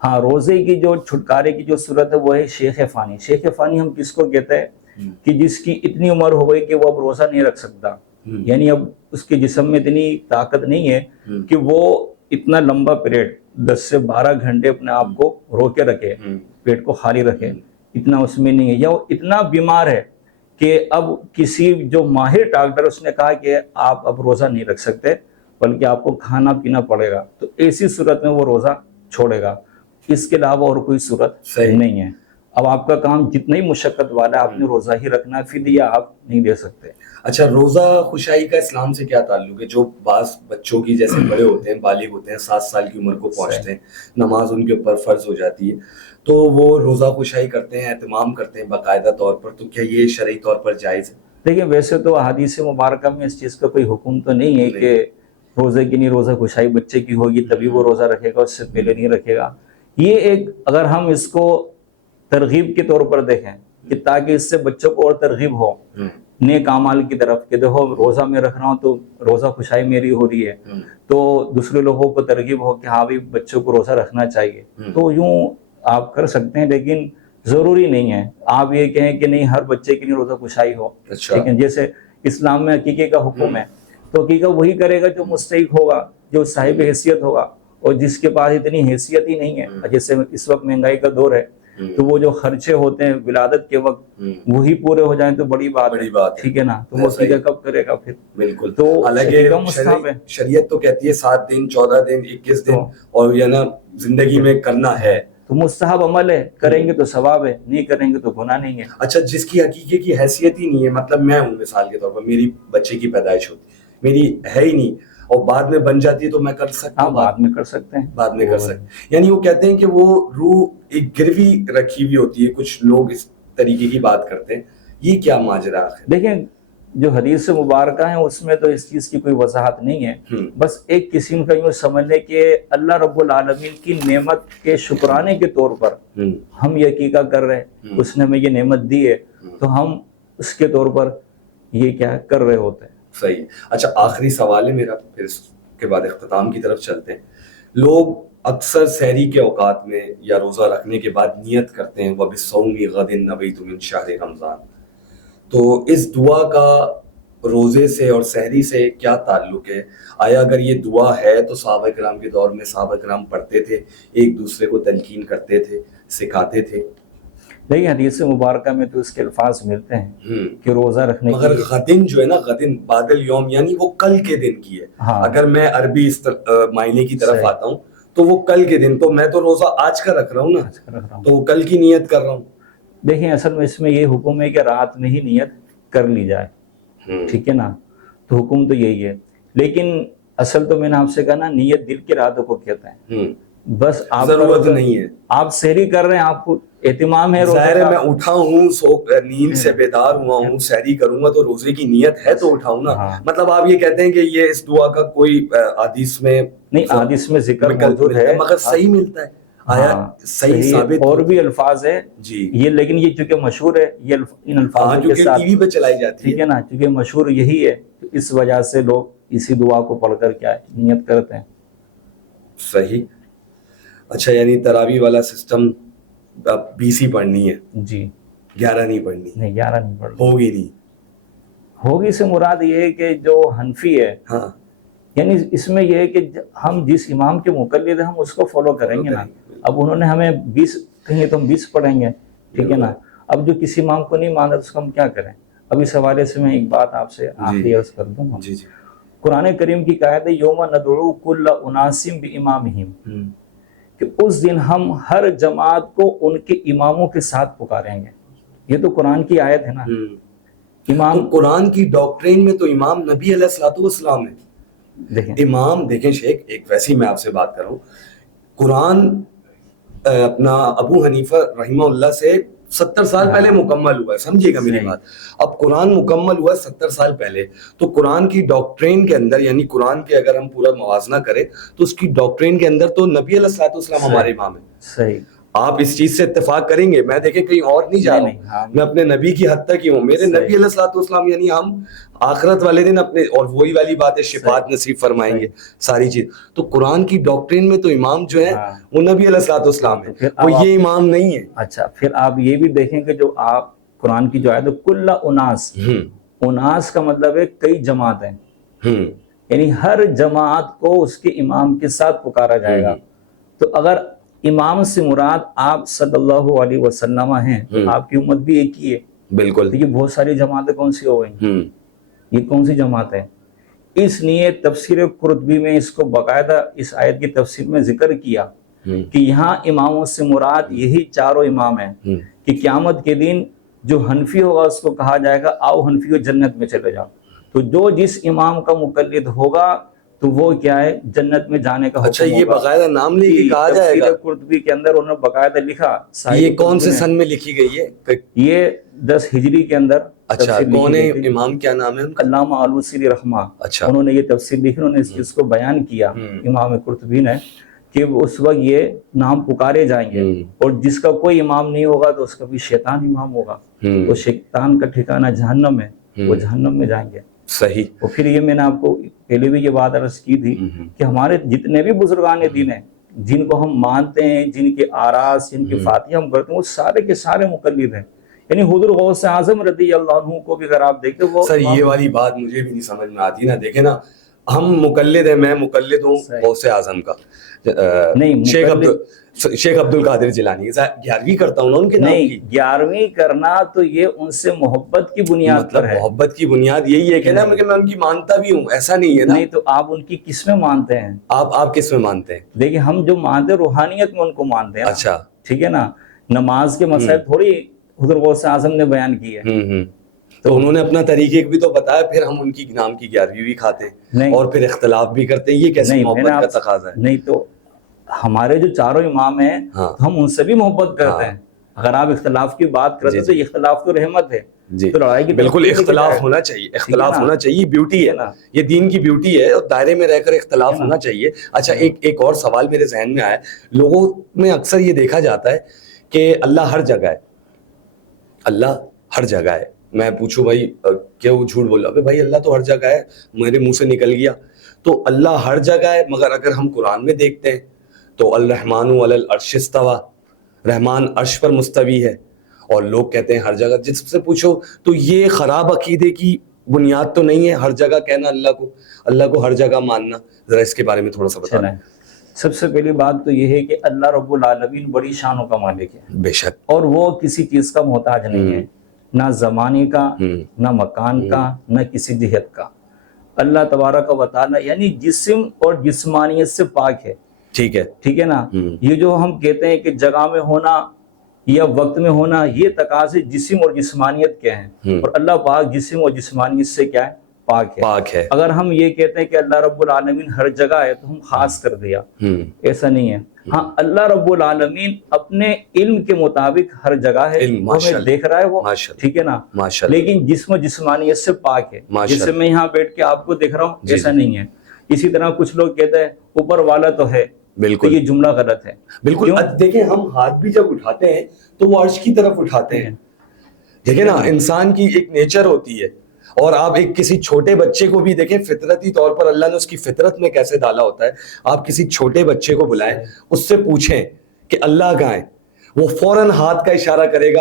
ہاں، روزے کی جو چھٹکارے کی جو صورت ہے وہ ہے شیخ فانی۔ شیخ فانی ہم کس کو کہتے ہیں کہ جس کی اتنی عمر ہو گئی کہ وہ اب روزہ نہیں رکھ سکتا، یعنی اب اس کے جسم میں اتنی طاقت نہیں ہے کہ وہ اتنا لمبا پیریڈ 10 سے 12 گھنٹے اپنے آپ کو روکے رکھے، پیٹ کو خالی رکھے، اتنا اس میں نہیں ہے، یا وہ اتنا بیمار ہے کہ اب کسی جو ماہر ڈاکٹر اس نے کہا کہ آپ اب روزہ نہیں رکھ سکتے بلکہ آپ کو کھانا پینا پڑے گا، تو ایسی صورت میں وہ روزہ چھوڑے گا، اس کے علاوہ اور کوئی صورت نہیں ہے۔ اب آپ کا کام جتنا ہی مشقت والا ہے آپ نے روزہ ہی رکھنا ہے، فدیہ آپ نہیں دے سکتے۔ اچھا، روزہ خوشائی کا اسلام سے کیا تعلق ہے؟ جو بعض بچوں کی جیسے بڑے ہوتے ہیں، بالغ ہوتے ہیں، 7 سال کی عمر کو پہنچتے ہیں، نماز ان کے اوپر فرض ہو جاتی ہے، تو وہ روزہ خوشائی کرتے ہیں، اہتمام کرتے ہیں باقاعدہ طور پر، تو کیا یہ شرعی طور پر جائز ہے؟ دیکھیں ویسے تو احادیث مبارکہ میں اس چیز کا کوئی حکم تو نہیں ہے کہ روزے کی نہیں، روزہ خوشائی بچے کی ہوگی تبھی وہ روزہ رکھے گا، اس سے پہلے نہیں رکھے گا۔ یہ ایک اگر ہم اس کو ترغیب کے طور پر دیکھیں کہ تاکہ اس سے بچوں کو اور ترغیب ہو نیک اعمال کی طرف کہ دیکھو روزہ میں رکھ رہا ہوں تو روزہ خوشائی میری ہو رہی ہے، تو دوسرے لوگوں کو ترغیب ہو کہ ہاں بھی بچوں کو روزہ رکھنا چاہیے، تو یوں آپ کر سکتے ہیں، لیکن ضروری نہیں ہے آپ یہ کہیں کہ نہیں ہر بچے کے لیے روزہ خوشائی ہو۔ ٹھیک ہے، جیسے اسلام میں عقیقے کا حکم ہے تو عقیقہ وہی کرے گا جو مستحق ہوگا، جو صاحب حیثیت ہوگا، اور جس کے پاس اتنی حیثیت ہی نہیں ہے، جیسے اس وقت مہنگائی کا دور ہے تو وہ جو خرچے ہوتے ہیں ولادت کے وقت وہی پورے ہو جائیں تو بڑی بات ہے، ٹھیک ہے نا، تو وہ عقیقہ کب کرے گا پھر؟ بالکل، تو حالانکہ مستحب ہے، شریعت تو کہتی ہے 7 دن 14 دن 21 دن اور یہ نا زندگی میں کرنا ہے، تو مستحب عمل ہے، کریں گے تو ثواب ہے، نہیں کریں گے تو گناہ نہیں ہے۔ اچھا، جس کی حقیقے کی حیثیت ہی نہیں ہے، مطلب میں ہوں مثال کے طور پر، میری بچے کی پیدائش ہوتی ہے، میری ہے ہی نہیں، اور بعد میں بن جاتی ہے تو میں کر سکتا ہوں؟ بعد میں کر سکتے ہیں، بعد میں کر سکتے ہیں، یعنی وہ کہتے ہیں کہ وہ روح ایک گروی رکھی ہوئی ہوتی ہے، کچھ لوگ اس طریقے کی بات کرتے ہیں، یہ کیا ماجرا ہے؟ دیکھیں جو حدیث مبارکہ ہیں اس میں تو اس چیز کی کوئی وضاحت نہیں ہے، بس ایک قسم کا یوں سمجھ لیں کہ اللہ رب العالمین کی نعمت کے شکرانے کے طور پر ہم یہ عقیقہ کر رہے ہیں، اس نے ہمیں یہ نعمت دی ہے تو ہم اس کے طور پر یہ کیا کر رہے ہوتے ہیں۔ صحیح۔ اچھا، آخری سوال ہے میرا، پھر اس کے بعد اختتام کی طرف چلتے ہیں۔ لوگ اکثر سحری کے اوقات میں یا روزہ رکھنے کے بعد نیت کرتے ہیں وَبِالصَّوْمِ غَدٍ نَوَیْتُ مِن شَہْرِ رمضان، تو اس دعا کا روزے سے اور سحری سے کیا تعلق ہے؟ آیا اگر یہ دعا ہے تو صحابہ کرام کے دور میں صحابہ کرام پڑھتے تھے، ایک دوسرے کو تلقین کرتے تھے، سکھاتے تھے؟ نہیں، حدیث مبارکہ میں تو اس کے الفاظ ملتے ہیں کہ روزہ رکھنے مگر غدن جو ہے نا، غدن بعد الیوم یعنی وہ کل کے دن کی ہے، اگر میں عربی معنی کی طرف آتا ہوں تو وہ کل کے دن، تو میں تو روزہ آج کا رکھ رہا ہوں نا، تو کل کی نیت کر رہا ہوں۔ دیکھیں اصل میں اس میں یہ حکم ہے کہ رات میں ہی نیت کر لی جائے، ٹھیک ہے نا، تو حکم تو یہی ہے، لیکن اصل تو میں نے آپ سے کہا نا نیت دل کے ارادوں کو کہتا ہے، بس آپ ضرورت نہیں ہے، آپ سحری کر رہے ہیں، آپ کو اہتمام ہے، ظاہر ہے میں اٹھا ہوں، نیند سے بیدار ہوا ہوں، سحری کروں گا تو روزے کی نیت ہے تو اٹھاؤں نا، مطلب آپ یہ کہتے ہیں کہ یہ اس دعا کا کوئی حدیث میں نہیں، حدیث میں ذکر موجود ہے مگر صحیح ملتا ہے، آیا صحیح ثابت؟ اور بھی الفاظ ہے جی، یہ لیکن یہ چونکہ مشہور ہے، یہ ان الفاظوں کے ساتھ ٹی وی پہ چلائی جاتی ہے، ٹھیک ہے نا، چونکہ مشہور یہی ہے اس وجہ سے لوگ اسی دعا کو پڑھ کر کیا نیت کرتے ہیں۔ صحیح۔ اچھا، یعنی تراویح والا سسٹم 20 ہی پڑھنی ہے، جی، 11 نہیں پڑھنی؟ نہیں، 11 نہیں پڑھنی، ہوگی نہیں، ہوگی سے مراد یہ ہے کہ جو حنفی ہے، ہاں، یعنی اس میں یہ ہے کہ ہم جس امام کے مقلد ہیں ہم اس کو فالو کریں گے نا، اب انہوں نے ہمیں 20 کہیں تو ہم 20 پڑھیں گے، ٹھیک ہے نا، اب جو کسی امام کو نہیں مانا اس کو ہم کیا کریں؟ اب اس حوالے سے میں ایک بات آپ سے آخری عرض کر دوں گا، قرآن کریم کی آیت ہے یوم ندعو کل اناس بامامہم، کہ اس دن ہم ہر جماعت کو ان کے اماموں کے ساتھ پکاریں گے، یہ تو قرآن کی آیت ہے نا، امام تو قرآن کی ڈاکٹرین میں تو امام نبی علیہ الصلوۃ والسلام ہے. دیکھیں امام دیکھیں شیخ، ایک ویسی میں آپ سے بات کر رہا ہوں، قرآن اپنا ابو حنیفہ رحمہ اللہ سے 70 سال پہلے مکمل ہوا ہے، سمجھیے گا میری بات. اب قرآن مکمل ہوا ہے 70 سال پہلے، تو قرآن کی ڈاکٹرین کے اندر، یعنی قرآن کے اگر ہم پورا موازنہ کریں تو اس کی ڈاکٹرین کے اندر تو نبی علیہ الصلوۃ والسلام ہمارے امام ہیں. صحیح. آپ اس چیز سے اتفاق کریں گے. میں دیکھیں کہیں اور نہیں جا رہا ہوں، میں اپنے نبی کی حد تک ہی ہوں. میرے نبی علیہ الصلوۃ والسلام یعنی ہم آخرت والے دن اپنے، اور وہی والی بات ہے شفاعت نصیب فرمائیں گے ساری چیز. تو قرآن کی ڈاکٹرین میں تو امام جو ہے وہ نبی علیہ الصلوۃ والسلام ہے، وہ یہ امام نہیں ہے. اچھا، پھر آپ یہ بھی دیکھیں کہ جو آپ قرآن کی جو آیت ہے کل اناس، اناس کا مطلب ہے کئی جماعتیں، یعنی ہر جماعت کو اس کے امام کے ساتھ پکارا جائے گا. تو اگر امام سے مراد آپ صلی اللہ علیہ وسلم ہیں تو آپ کی امت بھی ایک ہی ہے. بالکل. یہ بہت ساری جماعتیں کون سی ہو گئی، یہ کون سی جماعت ہے؟ اس لیے تفسیر قرطبی میں اس کو باقاعدہ اس آیت کی تفسیر میں ذکر کیا کہ یہاں اماموں سے مراد یہی چاروں امام ہیں کہ قیامت کے دن جو حنفی ہوگا اس کو کہا جائے گا آؤ حنفیو جنت میں چلے جاؤ. تو جو جس امام کا مقلد ہوگا تو وہ کیا ہے، جنت میں جانے کا حکم ہوگا. اچھا، یہ باقاعدہ نام لے کے کہا جائے گا؟ تفسیر قرطبی کے اندر انہوں نے باقاعدہ لکھا. یہ کون سے سن میں لکھی گئی ہے؟ یہ 10 ہجری کے اندر. اچھا، کون ہے امام، کیا نام ہے ان کا؟ علامہ آلوسی رحمہ. اچھا، انہوں نے یہ تفسیر لکھی، انہوں نے اس چیز کو بیان کیا امام قرطبی نے کہ اس وقت یہ نام پکارے جائیں گے، اور جس کا کوئی امام نہیں ہوگا تو اس کا بھی شیطان امام ہوگا. تو شیطان کا ٹھکانہ جہنم ہے، وہ جہنم میں جائیں گے. صحیح. اور پھر یہ میں نے آپ کو پہلے بھی یہ بات عرض کی تھی کہ ہمارے جتنے بھی بزرگان دین ہیں جن کو ہم مانتے ہیں، جن کے آراز، جن کی فاتحہ ہم کرتے ہیں، وہ سارے کے سارے مقلد ہیں. یعنی حضور غوث اعظم رضی اللہ عنہ کو بھی اگر آپ دیکھتے وہ سر، یہ والی بات مجھے بھی نہیں سمجھ میں آتی نا. دیکھیں نا، ہم مقلد ہیں، میں مقلد ہوں غوث اعظم کا، شیخ عبد القادر جیلانی. 11ویں کرتا ہوں نا ان کے نام کی. 11ویں کرنا تو یہ ان سے محبت کی بنیاد پر ہے. محبت کی بنیاد یہی ہے کہ نا میں ان کی مانتا بھی ہوں، ایسا نہیں ہے نا. نہیں تو آپ ان کی کس میں مانتے ہیں؟ آپ کس میں مانتے ہیں؟ دیکھیں ہم جو مانتے ہیں روحانیت میں ان کو مانتے ہیں. اچھا، ٹھیک ہے نا. نماز کے مسائل تھوڑی حضور غوث اعظم نے بیان کی ہے. تو انہوں نے اپنا طریقے بھی تو بتایا، پھر ہم ان کی نام کی 11ویں بھی کھاتے ہیں اور پھر اختلاف بھی کرتے ہیں. یہ کیسے محبت کا تقاضا ہے؟ نہیں تو ہمارے جو چاروں امام ہیں ہم ان سے بھی محبت کرتے ہیں. اگر آپ اختلاف کی بات کرتے ہیں تو اختلاف تو رحمت ہے. جی بالکل، اختلاف ہونا چاہیے، اختلاف ہونا چاہیے، بیوٹی ہے نا، یہ دین کی بیوٹی ہے، اور دائرے میں رہ کر اختلاف ہونا چاہیے. اچھا، ایک اور سوال میرے ذہن میں آیا. لوگوں میں اکثر یہ دیکھا جاتا ہے کہ اللہ ہر جگہ ہے، اللہ ہر جگہ ہے. میں پوچھوں بھائی کیا وہ جھوٹ بولا؟ بھائی اللہ تو ہر جگہ ہے، میرے منہ سے نکل گیا. تو اللہ ہر جگہ ہے، مگر اگر ہم قرآن میں دیکھتے ہیں تو الرحمن علی العرش استوی، رحمان عرش پر مستوی ہے. اور لوگ کہتے ہیں ہر جگہ. جس سے پوچھو تو یہ خراب عقیدے کی بنیاد تو نہیں ہے ہر جگہ کہنا اللہ کو ہر جگہ ماننا؟ ذرا اس کے بارے میں تھوڑا سا بتائیں. سب سے پہلی بات تو یہ ہے کہ اللہ رب العالمین بڑی شانوں کا مالک ہے، بے شک، اور وہ کسی چیز کا محتاج نہیں ہے، نہ زمانے کا، نہ مکان کا، نہ کسی جہت کا. اللہ تبارک و تعالی یعنی جسم اور جسمانیت سے پاک ہے. ٹھیک ہے نا. یہ جو ہم کہتے ہیں کہ جگہ میں ہونا یا وقت میں ہونا، یہ تقاضے جسم اور جسمانیت کے ہیں، اور اللہ پاک جسم اور جسمانیت سے کیا ہے؟ پاک ہے. اگر ہم یہ کہتے ہیں کہ اللہ رب العالمین ہر جگہ ہے تو ہم خاص کر دیا. ایسا نہیں ہے. ہاں، اللہ رب العالمین اپنے علم کے مطابق ہر جگہ ہے، ہمیں دیکھ رہا ہے وہ، ٹھیک ہے نا. لیکن جسم و جسمانیت سے پاک ہے. جیسے میں یہاں بیٹھ کے آپ کو دیکھ رہا ہوں، ایسا نہیں ہے. اسی طرح کچھ لوگ کہتے ہیں اوپر والا تو ہے، بالکل یہ جملہ غلط ہے. بالکل. دیکھیں ہم ہاتھ بھی جب اٹھاتے ہیں تو وہ عرش کی طرف اٹھاتے ہیں. دیکھیں نا، انسان کی ایک نیچر ہوتی ہے. اور آپ ایک کسی چھوٹے بچے کو بھی دیکھیں، فطرتی طور پر اللہ نے اس کی فطرت میں کیسے ڈالا ہوتا ہے. آپ کسی چھوٹے بچے کو بلائیں، اس سے پوچھیں کہ اللہ کہاں ہے، وہ فوراً ہاتھ کا اشارہ کرے گا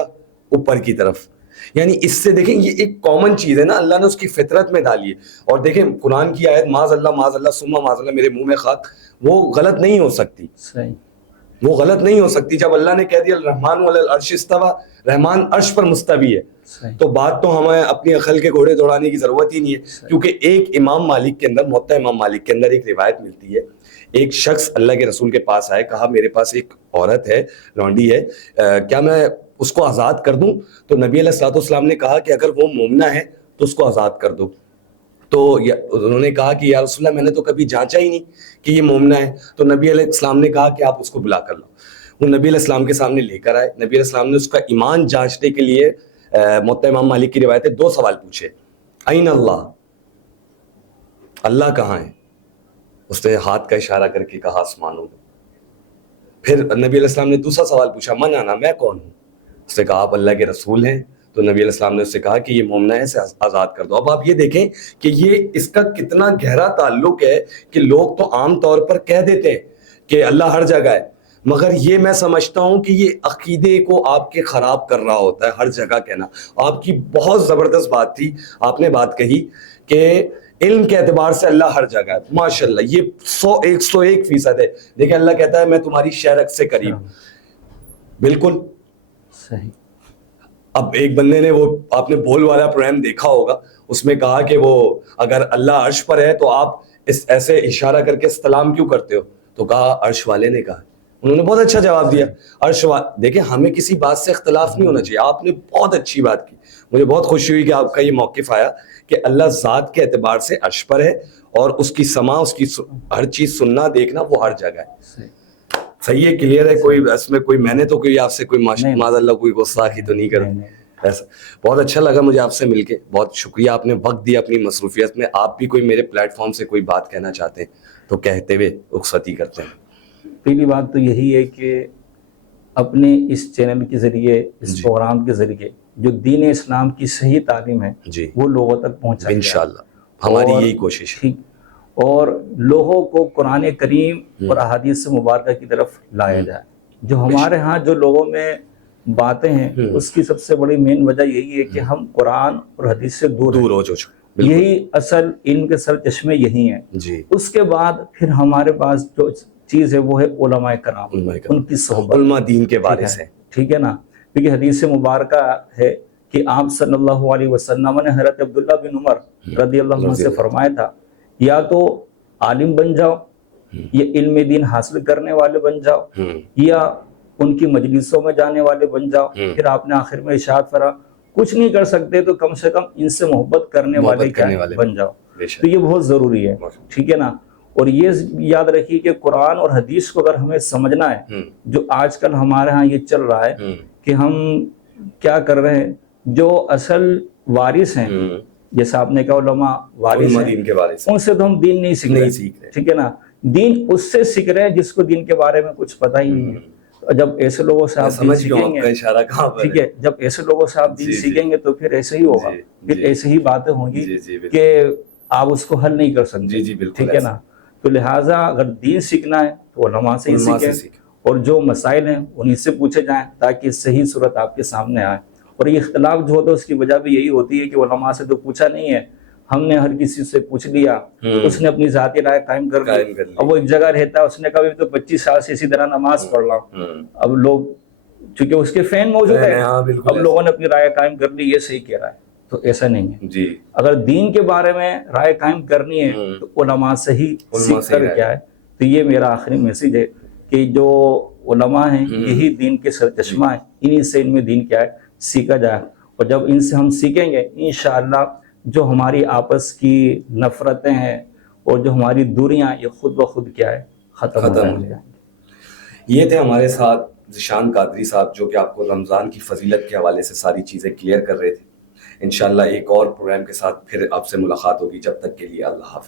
اوپر کی طرف. یعنی اس سے دیکھیں یہ ایک کامن چیز ہے نا، اللہ نے اس کی فطرت میں ڈالی ہے. اور دیکھیں قرآن کی آیت معاذ اللہ ثم معاذ اللہ، میرے منہ میں خاک، وہ غلط نہیں ہو سکتی. وہ غلط نہیں ہو سکتی. جب اللہ نے کہہ دیا الرحمن علی العرش استوی، رحمان عرش پر مستوی ہے، تو بات تو ہمیں اپنی عقل کے گھوڑے دوڑانے کی ضرورت ہی نہیں ہے. کیونکہ ایک امام مالک کے اندر، موطا امام مالک کے اندر ایک روایت ملتی ہے. ایک شخص اللہ کے رسول کے پاس آئے، کہا میرے پاس ایک عورت ہے، لونڈی ہے، کیا میں اس کو آزاد کر دوں؟ تو نبی علیہ الصلوۃ والسلام نے کہا کہ اگر وہ مومنہ ہے تو اس کو آزاد کر دو. تو انہوں نے کہا کہ یا رسول اللہ میں نے تو کبھی جانچا ہی نہیں کہ یہ مومنہ ہے. تو نبی علیہ السلام نے کہا کہ آپ اس کو بلا کر لاؤ. وہ نبی علیہ السلام کے سامنے لے کر آئے. نبی علیہ السلام نے اس کا ایمان جانچنے کے لیے موطا امام مالک کی روایت ہے 2 سوال پوچھے. این اللہ, اللہ کہاں ہے؟ اس نے ہاتھ کا اشارہ کر کے کہا آسمانوں میں. پھر نبی علیہ السلام نے دوسرا سوال پوچھا, من انا, میں کون ہوں؟ اس نے کہا آپ اللہ کے رسول ہیں. تو نبی علیہ السلام نے اس سے کہا کہ یہ مومنہ ہے, اسے آزاد کر دو. اب آپ یہ دیکھیں کہ یہ اس کا کتنا گہرا تعلق ہے کہ لوگ تو عام طور پر کہہ دیتے ہیں کہ اللہ ہر جگہ ہے, مگر یہ میں سمجھتا ہوں کہ یہ عقیدے کو آپ کے خراب کر رہا ہوتا ہے ہر جگہ کہنا. آپ کی بہت زبردست بات تھی, آپ نے بات کہی کہ علم کے اعتبار سے اللہ ہر جگہ ہے. ماشاءاللہ, یہ 101% ہے. دیکھیں اللہ کہتا ہے میں تمہاری شہرت سے قریب. بالکل صحیح. اب ایک بندے نے, وہ آپ نے بول والا پروگرام دیکھا ہوگا, اس میں کہا کہ وہ اگر اللہ عرش پر ہے تو آپ ایسے اشارہ کر کے سلام کیوں کرتے ہو؟ تو کہا عرش والے نے کہا. انہوں نے بہت اچھا جواب دیا. دیکھیں ہمیں کسی بات سے اختلاف نہیں ہونا چاہیے. آپ نے بہت اچھی بات کی, مجھے بہت خوشی ہوئی کہ آپ کا یہ موقف آیا کہ اللہ ذات کے اعتبار سے عرش پر ہے اور اس کی سما, اس کی ہر چیز سننا دیکھنا وہ ہر جگہ ہے. صحیح ہے, کلیئر ہے. کوئی اس میں کوئی, میں نے تو کوئی آپ سے کوئی معاذ اللہ کوئی گستاخی تو نہیں کروں ایسا. بہت اچھا لگا مجھے آپ سے مل کے, بہت شکریہ, آپ نے وقت دیا اپنی مصروفیت میں. آپ بھی کوئی میرے پلیٹ فارم سے کوئی بات کہنا چاہتے ہیں تو کہتے ہوئے رخصتی کرتے ہیں. پہلی بات تو یہی ہے کہ اپنے اس چینل کے ذریعے, اس پروگرام کے ذریعے جو دین اسلام کی صحیح تعلیم ہے وہ لوگوں تک پہنچائیں انشاءاللہ. ہماری یہی کوشش ہے. اور لوگوں کو قرآن کریم اور احادیث مبارکہ کی طرف لایا جائے. جو ہمارے ہاں جو لوگوں میں باتیں ہیں اس کی سب سے بڑی مین وجہ یہی ہے کہ ہم قرآن اور حدیث سے دور ہو چکے. یہی اصل علم کے سر چشمے یہی ہیں. اس کے بعد پھر ہمارے پاس جو چیز ہے وہ ہے علماء کرام, ان کی صحبت, علماء دین کے بارے سے. ٹھیک ہے نا, کیونکہ حدیث مبارکہ ہے کہ آپ صلی اللہ علیہ وسلم نے حضرت عبداللہ بن عمر رضی اللہ عنہ سے فرمایا تھا, یا تو عالم بن جاؤ, یا علم دین حاصل کرنے والے بن جاؤ, یا ان کی مجلسوں میں جانے والے بن جاؤ. پھر آپ نے آخر میں ارشاد فرمایا کچھ نہیں کر سکتے تو کم سے کم ان سے محبت کرنے والے بن جاؤ. تو یہ بہت ضروری ہے. ٹھیک ہے نا. اور یہ یاد رکھیے کہ قرآن اور حدیث کو اگر ہمیں سمجھنا ہے, جو آج کل ہمارے ہاں یہ چل رہا ہے کہ ہم کیا کر رہے ہیں, جو اصل وارث ہیں, جیسے آپ نے کہا علماء وارث ہیں, ان سے تو ہم دین نہیں سیکھ رہے. ٹھیک ہے نا. دین اس سے سیکھ رہے ہیں جس کو دین کے بارے میں کچھ پتہ ہی نہیں ہے. جب ایسے لوگوں سے آپ دین سیکھیں گے, ٹھیک ہے, جب ایسے لوگوں سے آپ دین سیکھیں گے تو پھر ایسے ہی ہوگا, پھر ایسے ہی باتیں ہوں گی کہ آپ اس کو حل نہیں کر سکتے. ٹھیک ہے نا. تو لہٰذا اگر دین سیکھنا ہے تو علماء سے ہی سیکھیں, اور جو مسائل ہیں انہیں سے پوچھے جائیں تاکہ صحیح صورت آپ کے سامنے آئے. اور یہ اختلاف جو ہوتا ہے اس کی وجہ بھی یہی ہوتی ہے کہ علماء سے تو پوچھا نہیں ہے, ہم نے ہر کسی سے پوچھ لیا, اس نے اپنی ذاتی رائے قائم کر لی. اب وہ ایک جگہ رہتا ہے, اس نے کہا تو 25 سال سے اسی طرح نماز پڑھ رہا ہوں. اب لوگ چونکہ اس کے فین موجود ہے, اب لوگوں نے اپنی رائے قائم کر لی, یہ صحیح کہہ رہا ہے. تو ایسا نہیں ہے. اگر دین کے بارے میں رائے قائم کرنی ہے تو علماء سے ہی سیکھ کر کیا ہے. تو یہ میرا آخری میسیج ہے کہ جو علماء ہیں یہی دین کے سر چشمہ ہیں, انہی سے ان میں دین کیا ہے سیکھا جائے. اور جب ان سے ہم سیکھیں گے انشاءاللہ جو ہماری آپس کی نفرتیں ہیں اور جو ہماری دوریاں, یہ خود بخود کیا ہے ختم ہو جائیں گے. یہ تھے ہمارے ساتھ ذیشان قادری صاحب, جو کہ آپ کو رمضان کی فضیلت کے حوالے سے ساری چیزیں کلیئر کر رہے تھے. انشاءاللہ ایک اور پروگرام کے ساتھ پھر آپ سے ملاقات ہوگی. جب تک کے لیے اللہ حافظ.